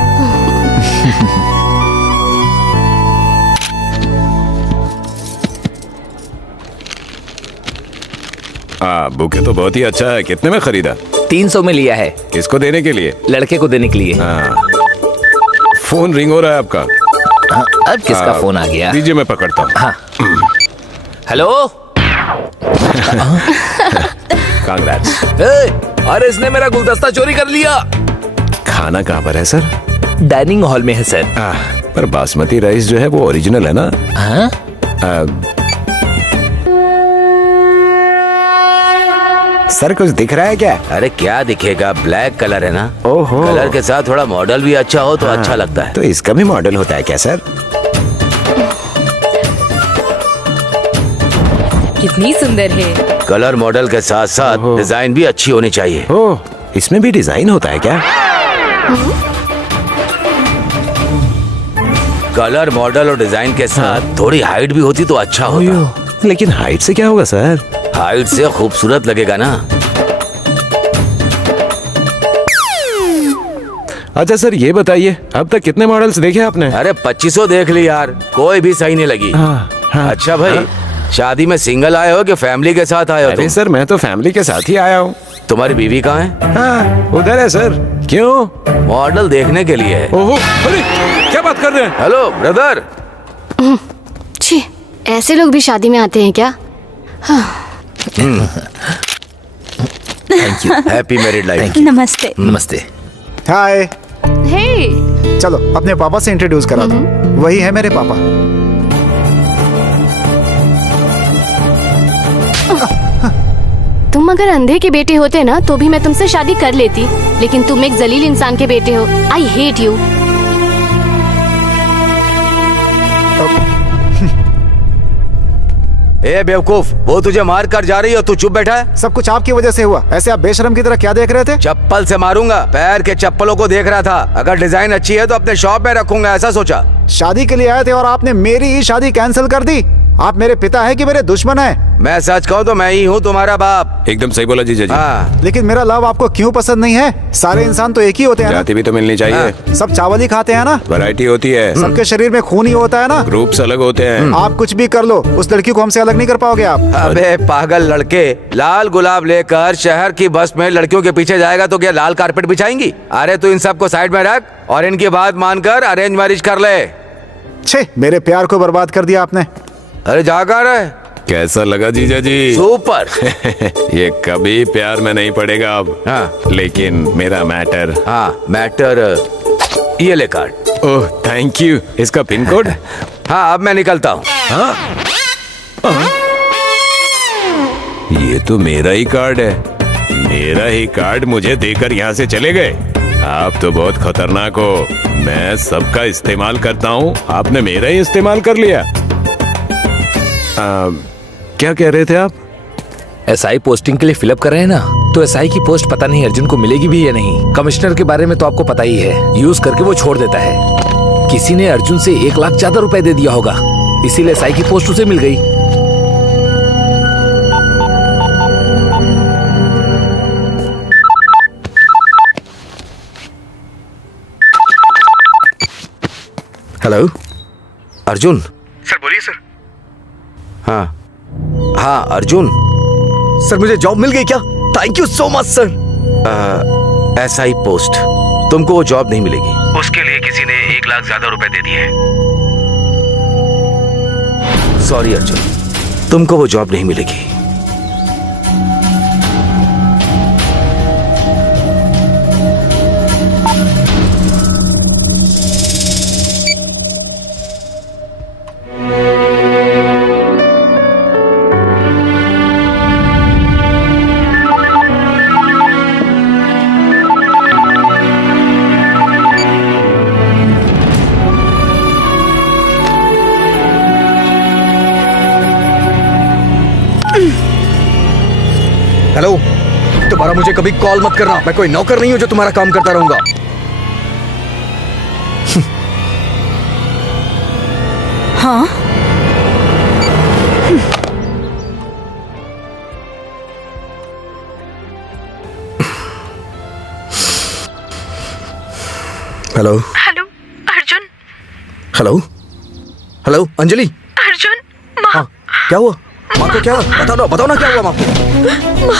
बुके तो बहुत ही अच्छा है। कितने में खरीदा? 300 में लिया है। किसको देने के लिए? लड़के को देने के लिए। फोन रिंग हो रहा है आपका। अब किसका फोन आ गया? दीजिए मैं पकड़ता हूँ। हाँ। हेलो। कांग्रेट्स। अरे इसने मेरा गुलदस्ता चोरी कर लिया। खाना कहाँ पर है सर? डाइनिंग हॉल में है सर। पर बासमती राइस जो है वो ओरिजिनल है ना? हाँ? सर कुछ दिख रहा है क्या? अरे क्या दिखेगा, ब्लैक कलर है ना। ओहो। कलर के साथ थोड़ा मॉडल भी अच्छा हो तो अच्छा लगता है। तो इसका भी मॉडल होता है क्या सर? कितनी सुंदर है। कलर मॉडल के साथ साथ डिजाइन भी अच्छी होनी चाहिए। ओह, इसमें भी डिजाइन होता है क्या? कलर मॉडल और डिजाइन के साथ थोड़ी हाइट भी होती तो अच्छा होता। लेकिन हाइट से क्या होगा सर? हाइट से खूबसूरत लगेगा ना। अच्छा सर ये बताइए, अब तक कितने मॉडल्स देखे आपने? अरे 2500 देख ली यार, कोई भी सही नहीं लगी। हाँ। अच्छा भाई, शादी में सिंगल आए हो कि फैमिली के साथ आए हो? अरे सर मैं तो फैमिली के साथ ही आया हूँ। तुम्हारी बीवी कहाँ है? हाँ, उधर है सर। क्यों? मॉडल देखने के लिए है। ओहो, अरे क्या बात कर रहे हैं? Hello brother. छी, ऐसे लोग भी शादी में आते हैं क्या? Thank you. Happy married life. नमस्ते। नमस्ते। हाय। हे, चलो अपने पापा से इंट्रोड्यूस करा दो। वही है मेरे पापा। तुम अगर अंधे के बेटे होते ना तो भी मैं तुमसे शादी कर लेती, लेकिन तुम एक जलील इंसान के बेटे हो। I hate you. ए बेवकूफ, वो तुझे मार कर जा रही हो, तू चुप बैठा है? सब कुछ आपकी वजह से हुआ। ऐसे आप बेशरम की तरह क्या देख रहे थे? चप्पल से मारूंगा। पैर के चप्पलों को देख रहा था। अगर डिजाइन अच्छी है तो अपने शॉप में रखूंगा, ऐसा सोचा। शादी के लिए आए थे और आपने मेरी ही शादी कैंसिल कर दी। आप मेरे पिता है कि मेरे दुश्मन है? मैं सच कहूँ तो मैं ही हूँ तुम्हारा बाप। एकदम सही बोला जीजा जी। हाँ। लेकिन मेरा लव आपको क्यों पसंद नहीं है? सारे इंसान तो एक ही होते हैं ना? जाति भी तो मिलनी चाहिए। हाँ। सब चावल ही खाते हैं ना? वैरायटी होती है। सबके शरीर में खून ही होता है ना? ग्रुप्स अलग होते हैं। आप कुछ भी कर लो, उस लड़की को हमसे अलग नहीं कर पाओगे आप। अबे पागल लड़के, लाल गुलाब लेकर शहर की बस में लड़कियों के पीछे जाएगा तो क्या लाल कारपेट बिछाएंगी? अरे तू इन सबको साइड में रख और इनकी बात मानकर अरेंज मैरिज कर ले। छे, मेरे प्यार को बर्बाद कर दिया आपने। अरे जाकर है। कैसा लगा जीजा जी? सुपर। ये कभी प्यार में नहीं पड़ेगा अब। हाँ। लेकिन मेरा मैटर। हाँ मैटर, ये ले कार्ड। Oh thank you. इसका पिन कोड? हाँ अब मैं निकलता हूँ। हाँ? ये तो मेरा ही कार्ड है। मेरा ही कार्ड मुझे देकर यहाँ से चले गए। आप तो बहुत खतरनाक हो। मैं सबका इस्तेमाल करता हूँ, आपने मेरा ही इस्तेमाल कर लिया। क्या कह रहे थे आप? एसआई पोस्टिंग के लिए फिलअप कर रहे हैं ना, तो एसआई की पोस्ट पता नहीं अर्जुन को मिलेगी भी या नहीं। कमिश्नर के बारे में तो आपको पता ही है, यूज करके वो छोड़ देता है। किसी ने अर्जुन से 1 लाख ज्यादा रुपए दे दिया होगा, इसीलिए एसआई की पोस्ट उसे मिल गई। हेलो अर्जुन। सर बोलिए सर। हाँ हाँ अर्जुन। सर मुझे जॉब मिल गई क्या? Thank you so much sir. SI post, तुमको वो जॉब नहीं मिलेगी। उसके लिए किसी ने 1 लाख ज्यादा रुपए दे दिए। सॉरी अर्जुन, तुमको वो जॉब नहीं मिलेगी। हेलो, दोबारा मुझे कभी कॉल मत करना। मैं कोई नौकर नहीं हूं जो तुम्हारा काम करता रहूंगा। हाँ hello hello Arjun. Hello hello Anjali. Arjun, माँ। हाँ, क्या हुआ? माँ को क्या? बताओ ना क्या हुआ माँ को? माँ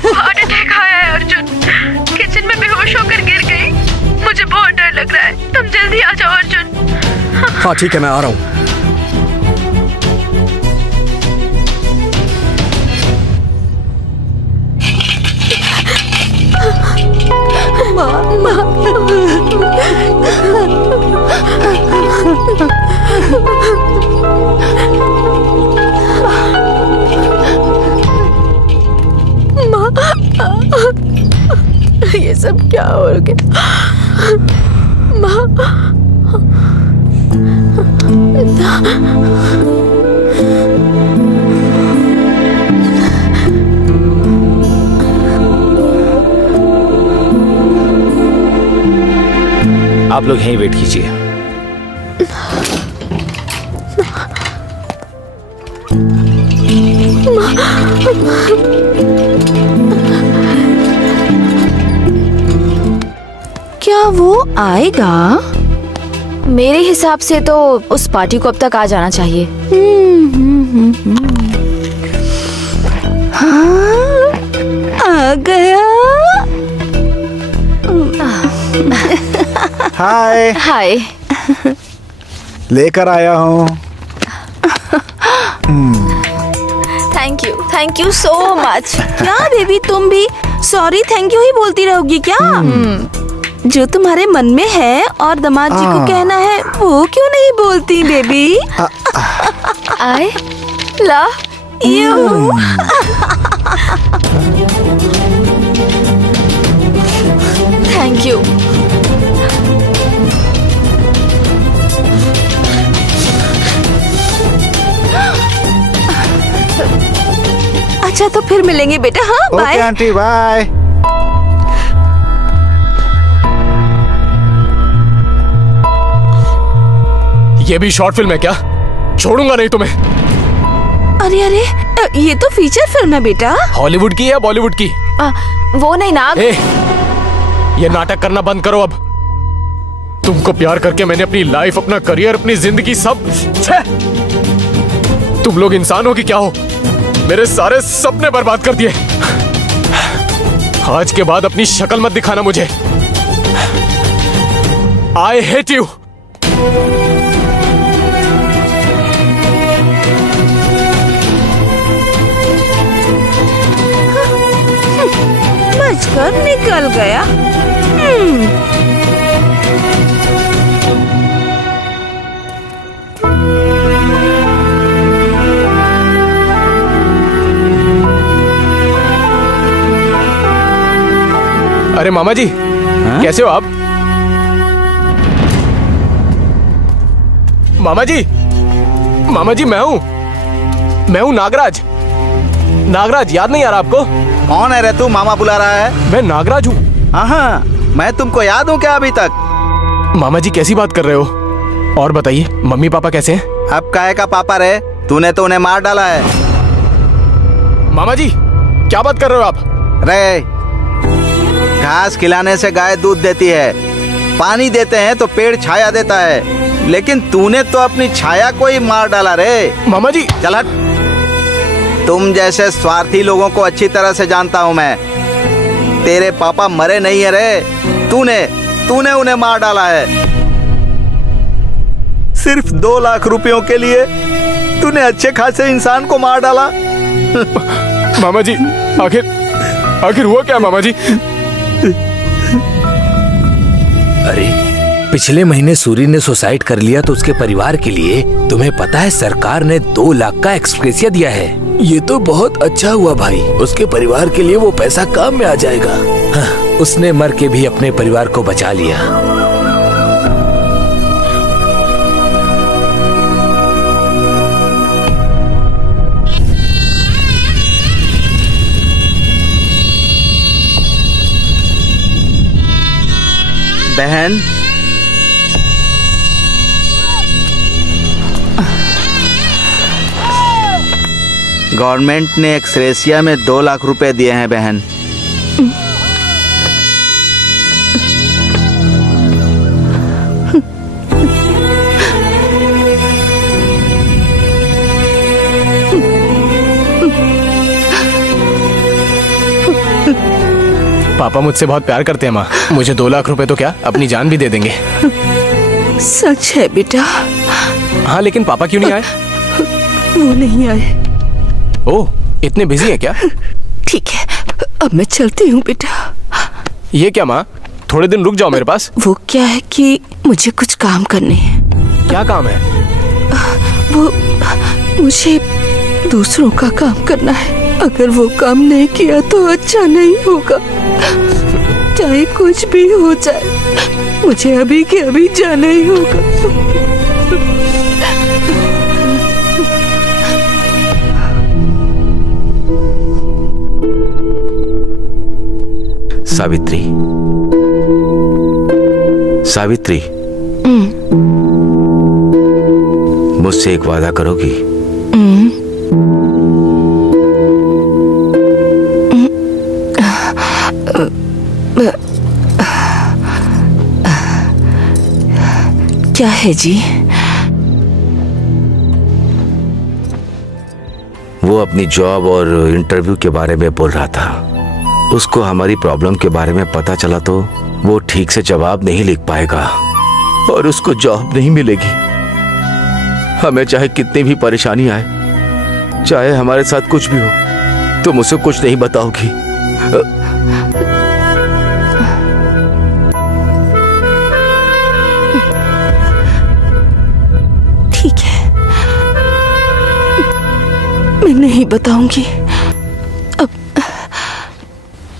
को हार्ट अटैक आया है अर्जुन। किचन में बेहोश होकर गिर गई। मुझे बहुत डर लग रहा है, तुम जल्दी आ जाओ अर्जुन। हाँ ठीक है, मैं आ रहा हूँ। ये सब क्या हो गया? आप लोग यहीं वेट कीजिए। क्या वो आएगा? मेरे हिसाब से तो उस पार्टी को अब तक आ जाना चाहिए। हाँ, आ गया। हाय हाय। लेकर आया हूँ। Thank you so much. क्या बेबी, तुम भी सॉरी थैंक यू ही बोलती रहोगी क्या? जो तुम्हारे मन में है और दामाद जी को कहना है वो क्यों नहीं बोलती baby? I love you. Thank you. अच्छा तो फिर मिलेंगे बेटा। हाँ ओके बाय। Aunty bye. ये भी शॉर्ट फिल्म है क्या? छोड़ूंगा नहीं तुम्हें। अरे अरे, ये तो फीचर फिल्म है बेटा। हॉलीवुड की या बॉलीवुड की? वो नहीं नाग। ये नाटक करना बंद करो अब। तुमको प्यार करके मैंने अपनी लाइफ, अपना करियर, अपनी जिंदगी सब तुम लोग इंसान हो कि क्या हो? मेरे सारे सपने बर्बाद कर दिए। आज के बाद अपनी शक्ल मत दिखाना मुझे। I hate you. बचकर निकल गया। अरे मामा जी, कैसे हो आप? मामा जी मैं हूँ नागराज। नागराज याद नहीं आ रहा आपको? कौन है रे तू? मामा बुला रहा है। मैं नागराज हूँ। हाँ, मैं तुमको याद हूँ क्या अभी तक? मामा जी कैसी बात कर रहे हो? और बताइए मम्मी पापा कैसे हैं? अब काहे का पापा रे? तूने तो उन्हें मार डाला है। मामा जी क्या बात कर रहे हो आप? रे, घास खिलाने से गाय दूध देती है, पानी देते हैं तो पेड़ छाया देता है, लेकिन तूने तो अपनी छाया को ही मार डाला रे। मामा जी चल हट। तुम जैसे स्वार्थी लोगों को अच्छी तरह से जानता हूँ मैं। तेरे पापा मरे नहीं है रे, तूने उन्हें मार डाला है। सिर्फ 2 लाख रुपयों के लिए तूने अच्छे खासे इंसान को मार डाला। मामा जी आखिर हुआ क्या मामा जी? अरे पिछले महीने सूरी ने सुसाइड कर लिया तो उसके परिवार के लिए तुम्हें पता है सरकार ने 2 लाख का एक्सग्रेशिया दिया है। ये तो बहुत अच्छा हुआ भाई, उसके परिवार के लिए वो पैसा काम में आ जाएगा। हाँ, उसने मर के भी अपने परिवार को बचा लिया। बहन, गवर्नमेंट ने एक्सग्रेशिया में 2 लाख रुपए दिए हैं बहन। पापा मुझसे बहुत प्यार करते हैं माँ। मुझे 2 लाख रुपए तो क्या, अपनी जान भी दे देंगे। सच है बेटा। हाँ लेकिन पापा क्यों नहीं आए? वो नहीं आए। ओह, इतने बिजी हैं क्या? ठीक है, अब मैं चलती हूँ बेटा। ये क्या माँ, थोड़े दिन रुक जाओ मेरे पास। वो क्या है कि मुझे कुछ काम करने हैं। क्या काम है? वो मुझे दूसरों का काम करना है। अगर वो काम नहीं किया तो अच्छा नहीं होगा। चाहे कुछ भी हो जाए, मुझे अभी के अभी जाना ही होगा। सावित्री, सावित्री, मुझसे एक वादा करोगी? क्या है जी? वो अपनी जॉब और इंटरव्यू के बारे में बोल रहा था। उसको हमारी प्रॉब्लम के बारे में पता चला तो वो ठीक से जवाब नहीं लिख पाएगा और उसको जॉब नहीं मिलेगी। हमें चाहे कितनी भी परेशानी आए, चाहे हमारे साथ कुछ भी हो, तुम उसे कुछ नहीं बताओगी। ठीक है, मैं नहीं बताऊंगी। अब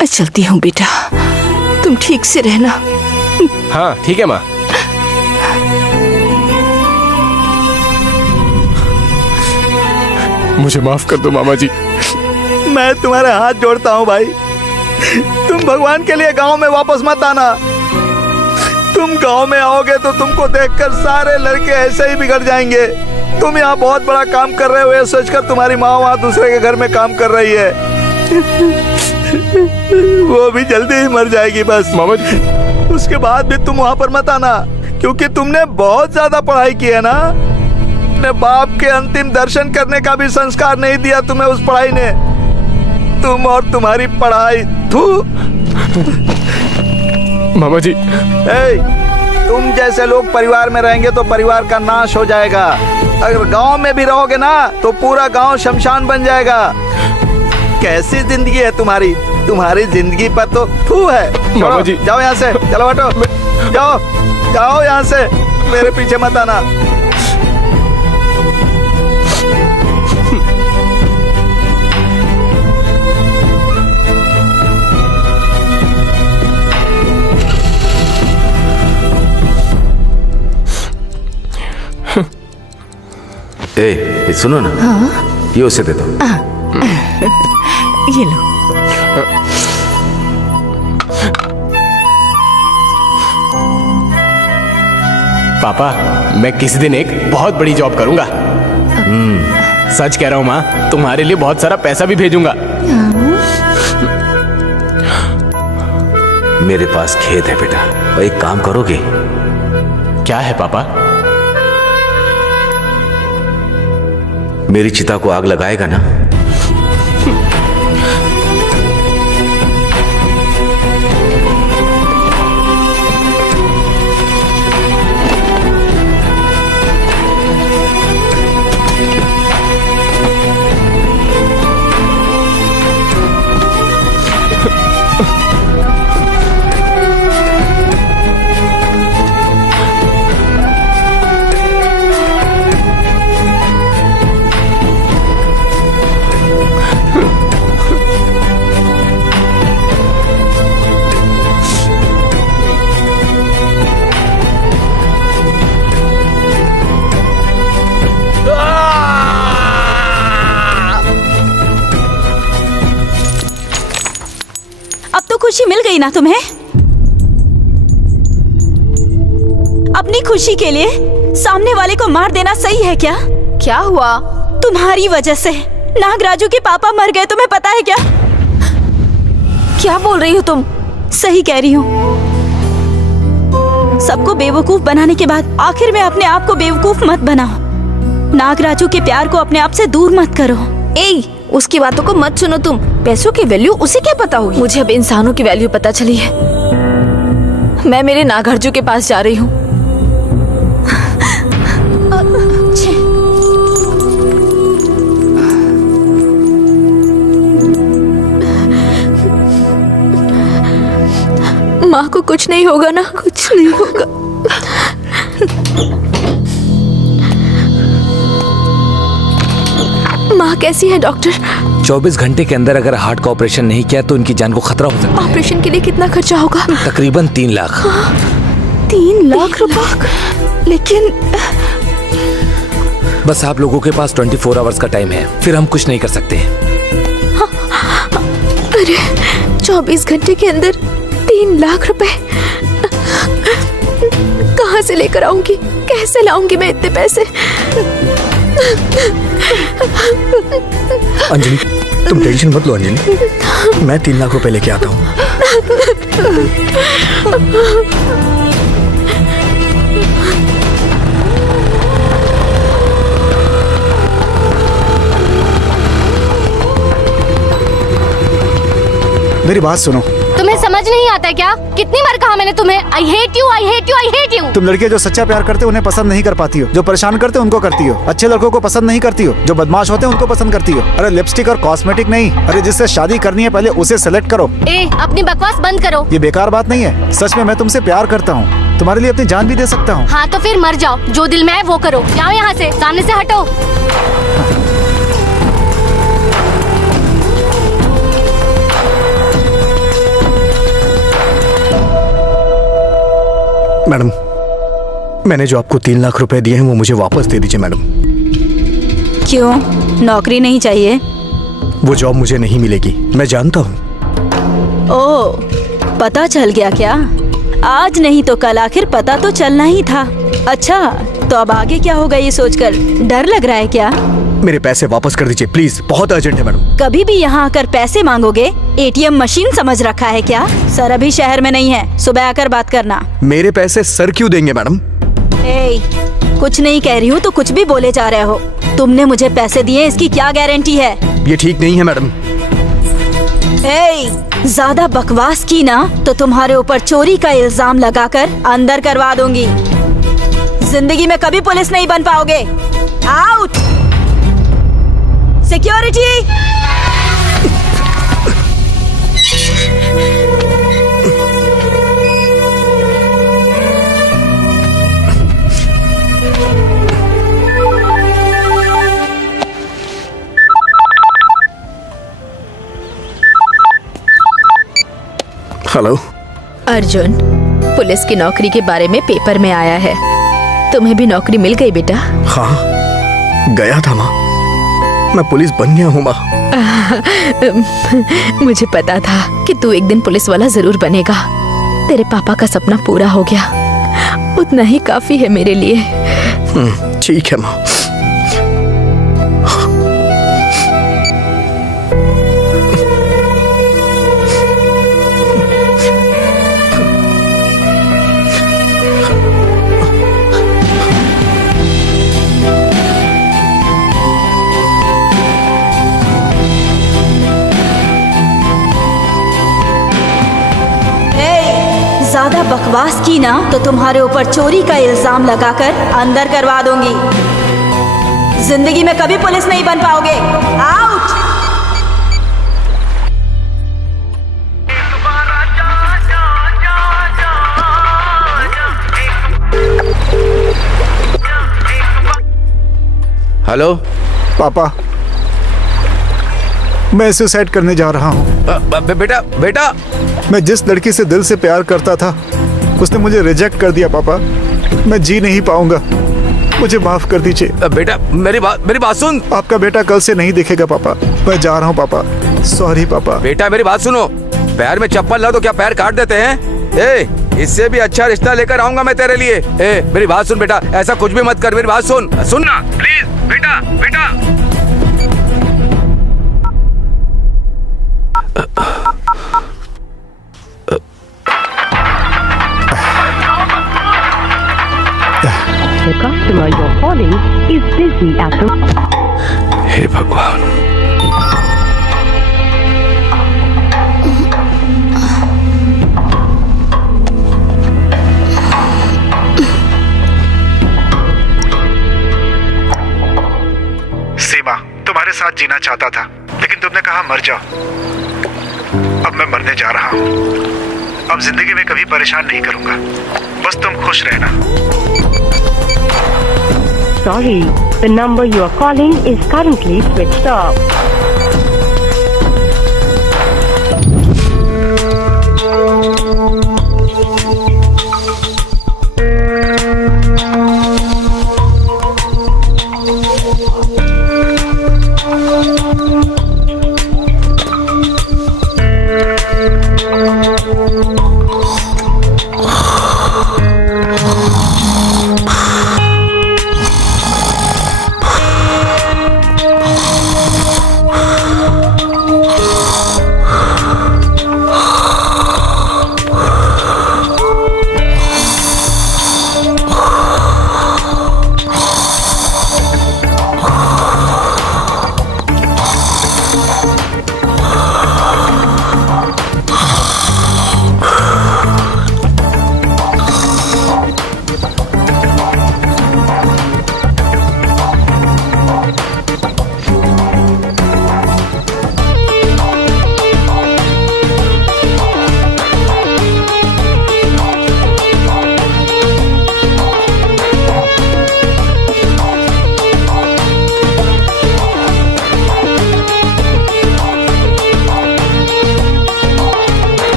मैं चलती हूँ बेटा, तुम ठीक से रहना। हाँ ठीक है माँ। मुझे माफ कर दो मामा जी। मैं तुम्हारे हाथ जोड़ता हूँ भाई, तुम भगवान के लिए गांव में वापस मत आना। तुम गांव में आओगे तो तुमको देखकर सारे लड़के ऐसे ही बिगड़ जाएंगे। तुम यहाँ बहुत बड़ा काम कर रहे हो ये सोचकर तुम्हारी माँ वहाँ दूसरे के घर में काम कर रही है। वो भी जल्दी ही मर जाएगी बस। मामा जी, उसके बाद भी तुम वहाँ पर मत आना, क्योंकि तुमने बहुत ज्यादा पढ़ाई की है ना। अपने बाप के अंतिम दर्शन करने का भी संस्कार नहीं दिया तुम्हें उस पढ़ाई ने। तुम और तुम्हारी पढ़ाई, थू। मामा जी, तुम जैसे लोग परिवार में रहेंगे तो परिवार का नाश हो जाएगा। अगर गांव में भी रहोगे ना तो पूरा गांव शमशान बन जाएगा। कैसी जिंदगी है तुम्हारी? तुम्हारी जिंदगी पर तो थू है। मामा जी, जाओ यहाँ से, चलो हटो, जाओ जाओ यहाँ से, मेरे पीछे मत आना। ए, सुनो ना। हाँ? ये उसे दे दो। ये लो। पापा, मैं किसी दिन एक बहुत बड़ी जॉब करूंगा। सच कह रहा हूँ माँ, तुम्हारे लिए बहुत सारा पैसा भी भेजूंगा। मेरे पास खेत है बेटा, एक काम करोगे? क्या है पापा? मेरी चिता को आग लगाएगा ना? खुशी मिल गई ना तुम्हें? अपनी खुशी के लिए सामने वाले को मार देना सही है क्या? क्या हुआ? तुम्हारी वजह से नागराजू के पापा मर गए, तुम्हें पता है क्या? क्या बोल रही हो तुम? सही कह रही हूँ। सबको बेवकूफ बनाने के बाद आखिर में अपने आप को बेवकूफ मत बनाओ। नागराजू के प्यार को अपने आप से दूर मत करो। उसकी बातों को मत सुनो तुम। पैसों की वैल्यू उसे क्या पता होगी? मुझे अब इंसानों की वैल्यू पता चली है। मैं मेरे नागराजू के पास जा रही हूँ। माँ को कुछ नहीं होगा ना? कुछ नहीं होगा। माँ कैसी है डॉक्टर? 24 घंटे के अंदर अगर हार्ट का ऑपरेशन नहीं किया तो उनकी जान को खतरा हो सकता है। ऑपरेशन के लिए कितना खर्चा होगा? तकरीबन 3 लाख। 3 लाख रुपए? लेकिन बस आप लोगों के पास 24 आवर्स का टाइम है, फिर हम कुछ नहीं कर सकते। अरे 24 घंटे के अंदर 3 लाख रुपए कहाँ से लेकर आऊंगी? कैसे लाऊंगी मैं इतने पैसे? अंजलि, तुम टेंशन मत लो अंजलि, मैं 3 लाख रुपए लेके आता हूँ। मेरी बात सुनो। तुम्हें समझ नहीं आता क्या? कितनी बार कहा मैंने तुम्हें, I hate you, I hate you, I hate you. तुम लड़के जो सच्चा प्यार करते हो उन्हें पसंद नहीं कर पाती हो, जो परेशान करते हो उनको करती हो, अच्छे लड़कों को पसंद नहीं करती हो, जो बदमाश होते हैं उनको पसंद करती हो। अरे लिपस्टिक और कॉस्मेटिक नहीं, अरे जिससे शादी करनी है पहले उसे सेलेक्ट करो। अपनी बकवास बंद करो। ये बेकार बात नहीं है, सच में मैं तुमसे प्यार करता हूँ, तुम्हारे लिए अपनी जान भी दे सकता हूँ। हाँ तो फिर मर जाओ, जो दिल में है वो करो। जाओ यहाँ से, सामने से हटो। मैडम, मैंने जो आपको 3 लाख रुपए दिए हैं वो मुझे वापस दे दीजिए मैडम। क्यों, नौकरी नहीं चाहिए? वो जॉब मुझे नहीं मिलेगी, मैं जानता हूँ। ओह, पता चल गया क्या? आज नहीं तो कल आखिर पता तो चलना ही था। अच्छा, तो अब आगे क्या होगा ये सोचकर डर लग रहा है क्या? मेरे पैसे वापस कर दीजिए प्लीज, बहुत अर्जेंट है मैडम। कभी भी यहाँ आकर पैसे मांगोगे? एटीएम मशीन समझ रखा है क्या? सर अभी शहर में नहीं है, सुबह आकर बात करना। मेरे पैसे सर क्यों देंगे मैडम? कुछ नहीं कह रही हूँ तो कुछ भी बोले जा रहे हो। तुमने मुझे पैसे दिए, इसकी क्या गारंटी है? ये ठीक नहीं है मैडम। ज्यादा बकवास की ना तो तुम्हारे ऊपर चोरी का इल्जाम लगाकर अंदर करवा दूंगी। जिंदगी में कभी पुलिस नहीं बन पाओगे। Out! Security! Hello Arjun, police की नौकरी के बारे में पेपर में आया है। तुम्हें भी नौकरी मिल गई बेटा? हाँ, गया था माँ, मैं पुलिस बन गया हूँ माँ। मुझे पता था कि तू एक दिन पुलिस वाला जरूर बनेगा। तेरे पापा का सपना पूरा हो गया, उतना ही काफी है मेरे लिए। ठीक है माँ। ज्यादा बकवास की ना तो तुम्हारे ऊपर चोरी का इल्जाम लगाकर अंदर करवा दूंगी। जिंदगी में कभी पुलिस नहीं बन पाओगे। आउट! हेलो पापा, मैं सुसाइड करने जा रहा हूँ। बेटा बेटा, मैं जिस लड़की से दिल से प्यार करता था उसने मुझे रिजेक्ट कर दिया पापा। मैं जी नहीं पाऊंगा, मुझे माफ कर दीजिए। बेटा मेरी बात सुन। आपका बेटा कल से नहीं दिखेगा पापा, मैं जा रहा हूँ पापा। सॉरी पापा। बेटा मेरी बात सुनो, पैर में चप्पल ला तो क्या पैर काट देते हैं? इससे भी अच्छा रिश्ता लेकर आऊंगा मैं तेरे लिए। मेरी बात सुन बेटा, ऐसा कुछ भी मत कर। मेरी बात सुन ना प्लीज बेटा। बेटा The customer you're calling is busy at the... हे भगवान। सीमा, तुम्हारे साथ जीना चाहता था लेकिन तुमने कहा मर जाओ। अब मैं मरने जा रहा हूँ। अब जिंदगी में कभी परेशान नहीं करूंगा, बस तुम खुश रहना। Sorry, the number you are calling is currently switched off.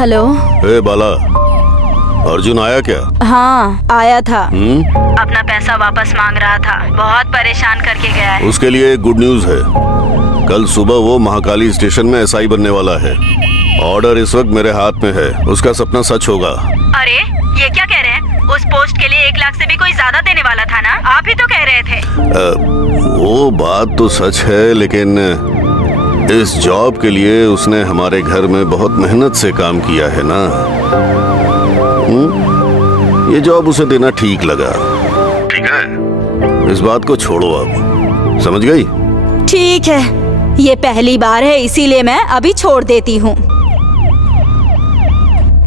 Hello. ए बाला, अर्जुन आया क्या? हाँ आया था। अपना पैसा वापस मांग रहा था, बहुत परेशान करके गया है। उसके लिए एक गुड न्यूज है। कल सुबह वो महाकाली स्टेशन में एसआई बनने वाला है। ऑर्डर इस वक्त मेरे हाथ में है। उसका सपना सच होगा। अरे ये क्या कह रहे हैं? उस पोस्ट के लिए 1 लाख से भी कोई ज्यादा देने वाला था ना? आप ही तो कह रहे थे। वो बात तो सच है, लेकिन इस जॉब के लिए उसने हमारे घर में बहुत मेहनत से काम किया है ना। ये जॉब उसे देना ठीक लगा। ठीक है, इस बात को छोड़ो अब, समझ गई? ठीक है, ये पहली बार है इसीलिए मैं अभी छोड़ देती हूँ।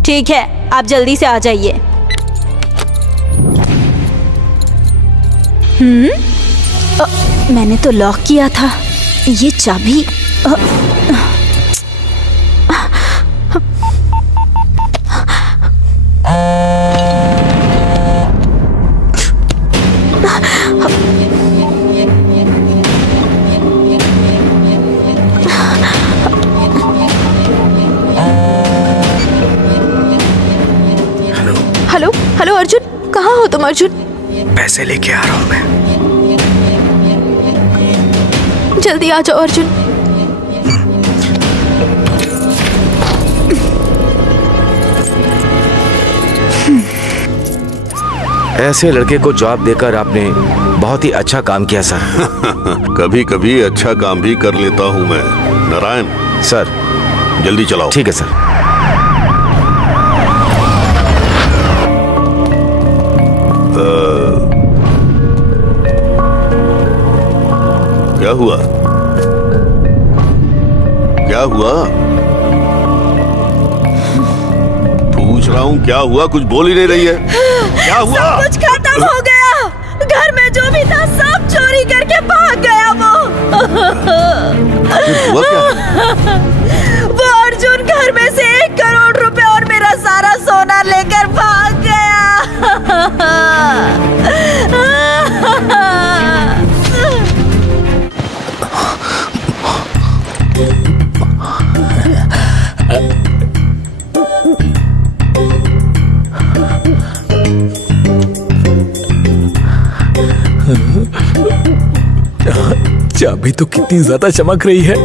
ठीक है, आप जल्दी से आ जाइए। मैंने तो लॉक किया था। ये चाबी हेलो हेलो अर्जुन, कहाँ हो तुम अर्जुन? पैसे लेके आ रहा हूँ मैं। जल्दी आ जाओ अर्जुन। ऐसे लड़के को जॉब देकर आपने बहुत ही अच्छा काम किया सर। कभी कभी अच्छा काम भी कर लेता हूँ मैं। नारायण सर, जल्दी चलाओ। ठीक है सर। क्या हुआ? क्या हुआ? पूछ रहा हूँ क्या हुआ? कुछ बोल ही नहीं रही है। क्या हुआ? सब कुछ खत्म हो गया। घर में जो भी था सब चोरी करके भाग गया वो। हुआ क्या? वो अर्जुन घर में से 1 करोड़ रुपए और मेरा सारा सोना लेकर भाग गया। चाबी तो कितनी ज्यादा चमक रही है।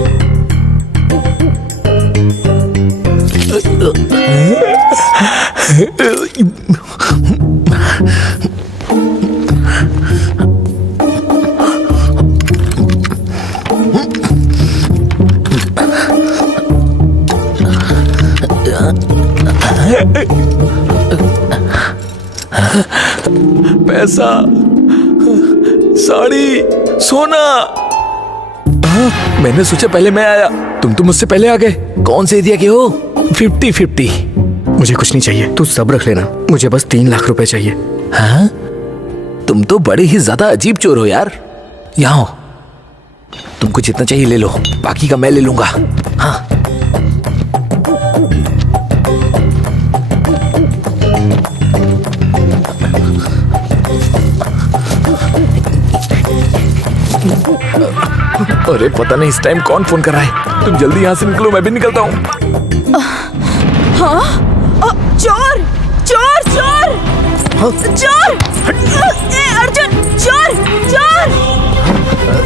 पैसा, साड़ी, सोना। मैंने सोचा पहले मैं आया, तुम तो मुझसे पहले आ गए। कौन से एरिया के हो? 50-50। मुझे कुछ नहीं चाहिए, तू सब रख लेना। मुझे बस 3 लाख रुपए चाहिए। हाँ? तुम तो बड़े ही ज्यादा अजीब चोर हो यार। यहाँ हो, तुमको जितना चाहिए ले लो, बाकी का मैं ले लूंगा। हाँ। अरे पता नहीं इस टाइम कौन फोन कर रहा है। तुम जल्दी यहाँ से निकलो, मैं भी निकलता हूँ। हाँ? चोर चोर चोर चोर! अर्जुन, चोर चोर!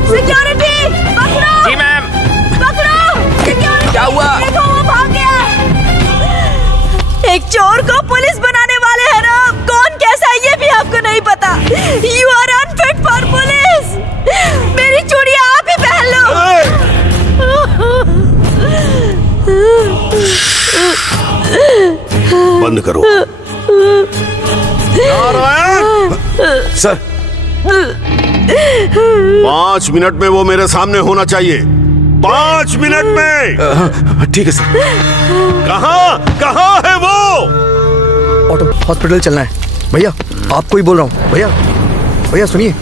सिक्योरिटी पकड़ो! जी मैम। पकड़ो! सिक्योरिटी! क्या हुआ? देखो वो भाग गया। एक चोर को पुलिस बनाने वाले हैं ना, कौन कैसा है ये भी आपको नहीं पता। You are unfit for police. मेरी चूड़ियां आप ही पहन लो। बंद करो। सर 5 मिनट में वो मेरे सामने होना चाहिए। 5 मिनट में। ठीक है सर। कहाँ है वो? ऑटो हॉस्पिटल चलना है भैया, आपको ही बोल रहा हूँ भैया। भैया सुनिए।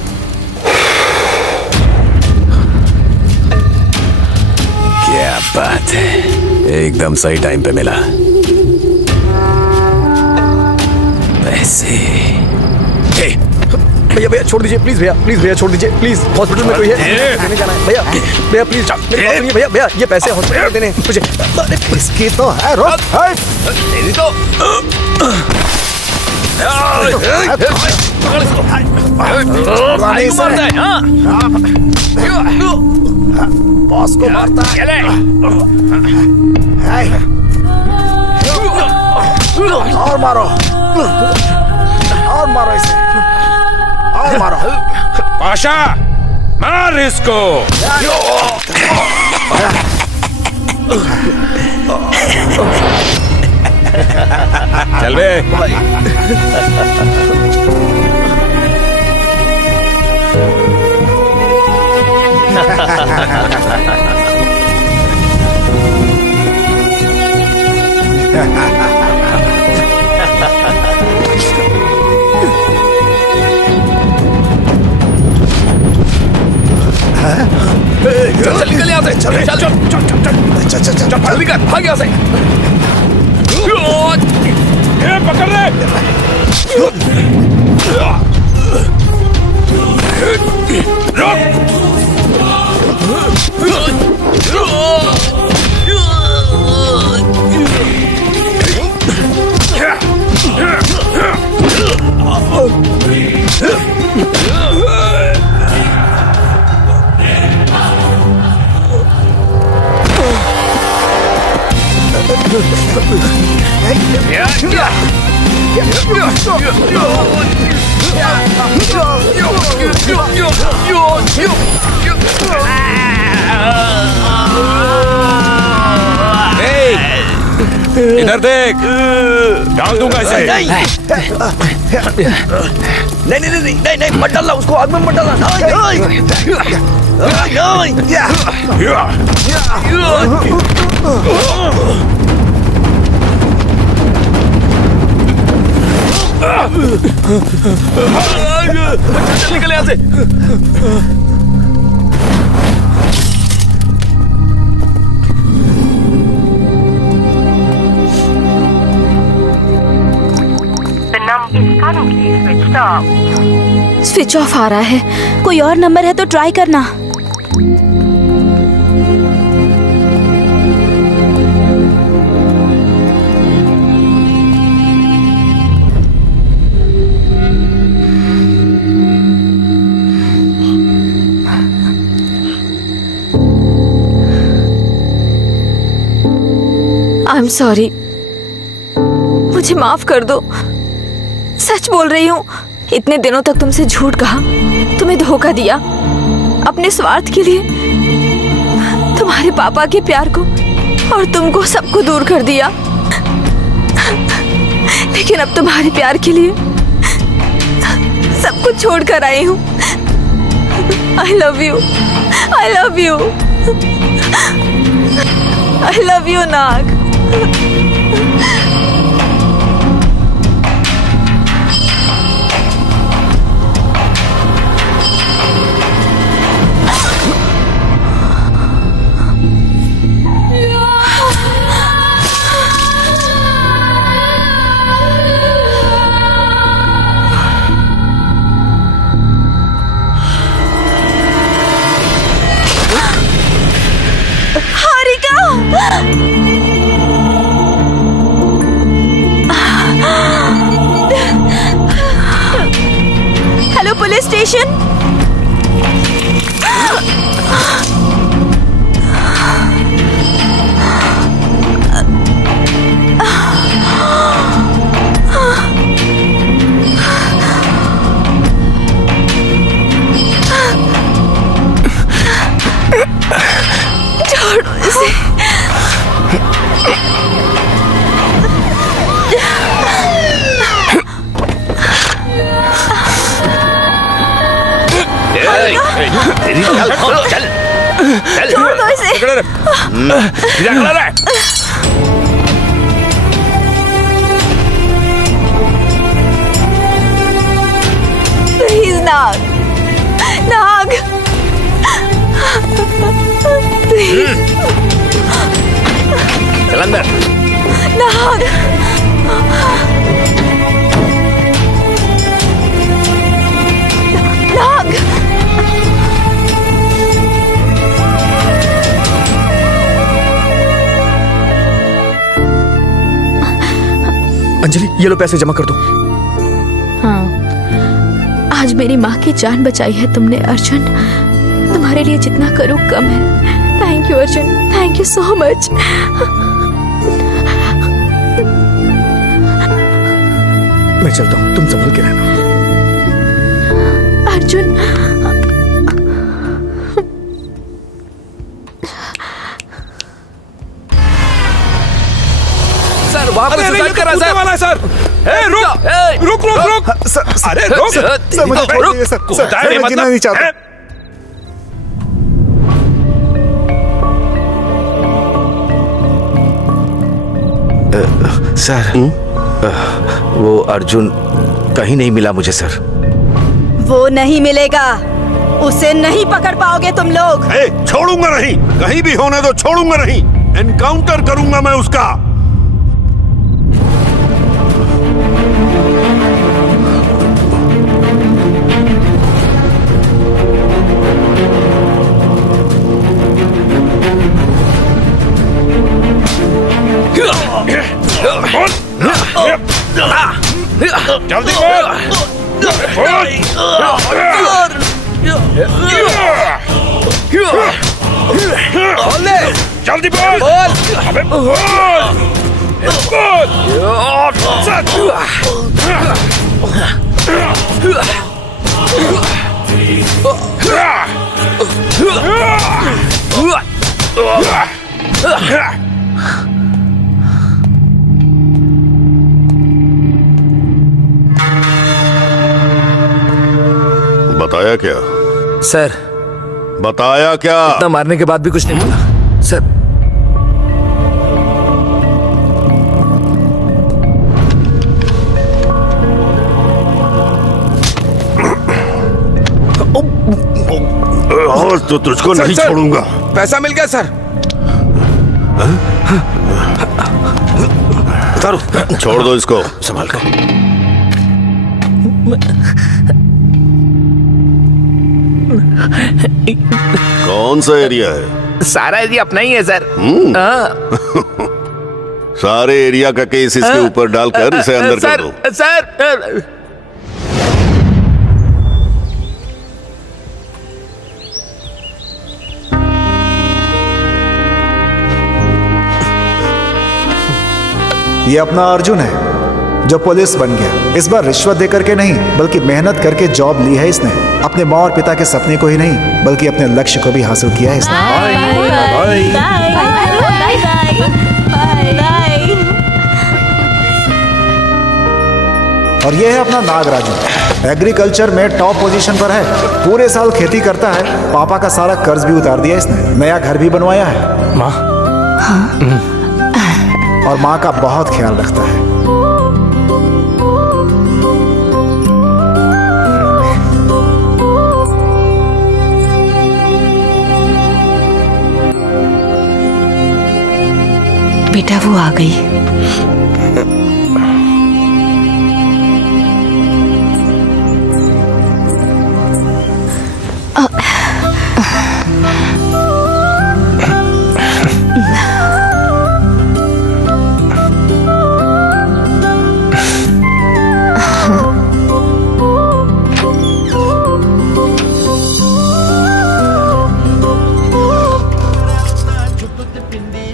क्या बात है, एकदम सही टाइम पे मिला। पैसे भैया भैया छोड़ दीजिए प्लीज, भैया छोड़ दीजिए प्लीज। हॉस्पिटल में कोई है, देने जाना है भैया। भैया प्लीज मेरी बात सुनिए भैया ये पैसे हॉस्पिटल में देने हैं मुझे। इसकी तो है रोक। तेरी तो बॉस को मारता है। और मारो इसे, और मारो। पाशा, मार इसको। चल बे। चल निकल यहाँ से। चल जल्दी कर, भाग यहाँ से। ये पकड़ ले। इधर देख, डाल दूंगा इसे। नहीं मत डालना उसको, आग में मत डालना। चल निकल यहाँ से। स्विच ऑफ आ रहा है। कोई और नंबर है तो ट्राई करना। आई एम सॉरी, मुझे माफ कर दो। सच बोल रही हूँ, इतने दिनों तक तुमसे झूठ कहा, तुम्हें धोखा दिया अपने स्वार्थ के लिए, तुम्हारे पापा के प्यार को और तुमको सबको दूर कर दिया। लेकिन अब तुम्हारे प्यार के लिए सब कुछ छोड़ कर आई हूँ। आई love you, I love you, I love you Nag. Hello police station. छोड़ो इसे। चल छोड़ दो इसे। प्लीज नाग, नाग, प्लीज चल अंदर। नाग, नाग। अंजलि, ये लो पैसे जमा कर दो। हाँ, आज मेरी माँ की जान बचाई है तुमने अर्जुन। तुम्हारे लिए जितना करूँ कम है। Thank you Arjun, thank you so much. मैं चलता हूँ, तुम संभल के रहना। अर्जुन, सर वहाँ पे सुसाइड कर रहा है सर। रुक रुक रुक रुक। अरे रुक। सर मुझे छोड़िए सर, मैं जीना नहीं चाहता। सर, वो अर्जुन कहीं नहीं मिला मुझे सर। वो नहीं मिलेगा, उसे नहीं पकड़ पाओगे तुम लोग। छोड़ूंगा नहीं, कहीं भी होने दो, छोड़ूंगा नहीं। एनकाउंटर करूंगा मैं उसका। जल्दी बोल। जल्दी बोल। अबे बोल। बताया क्या सर? बताया क्या? इतना मारने के बाद भी कुछ नहीं बोला सर। आज तो तुझको नहीं छोड़ूंगा। पैसा मिल गया सर। उतारो, छोड़ दो इसको, संभाल कर। कौन सा एरिया है? सारा एरिया अपना ही है सर। सारे एरिया का केस इसके ऊपर डालकर इसे अंदर कर दो। सर ये अपना अर्जुन है जो पुलिस बन गया। इस बार रिश्वत देकर के नहीं बल्कि मेहनत करके जॉब ली है इसने। अपने माँ और पिता के सपने को ही नहीं बल्कि अपने लक्ष्य को भी हासिल किया है इसने। और ये है अपना नागराजू। एग्रीकल्चर में टॉप पोजीशन पर है। पूरे साल खेती करता है। पापा का सारा कर्ज भी उतार दिया इसने। नया घर भी बनवाया है। माँ और माँ का बहुत ख्याल रखता है। बेटा वो आ गई।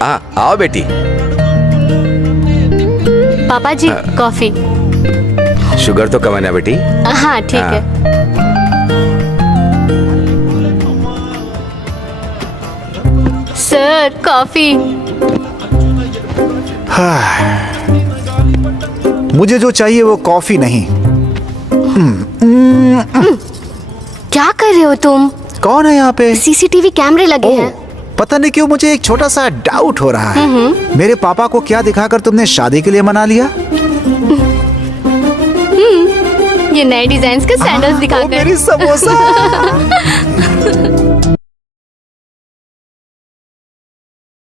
हाँ आओ बेटी। पापा जी कॉफी। शुगर तो कम है ना बेटी? हाँ ठीक है। Sir coffee. मुझे जो चाहिए वो कॉफी नहीं। क्या कर रहे हो तुम? कौन है यहाँ पे? सीसीटीवी कैमरे लगे हैं। पता नहीं क्यों मुझे एक छोटा सा डाउट हो रहा है। मेरे पापा को क्या दिखाकर तुमने शादी के लिए मना लिया? ये नए डिजाइन के सैंडल्स दिखाकर। मेरी समोसा।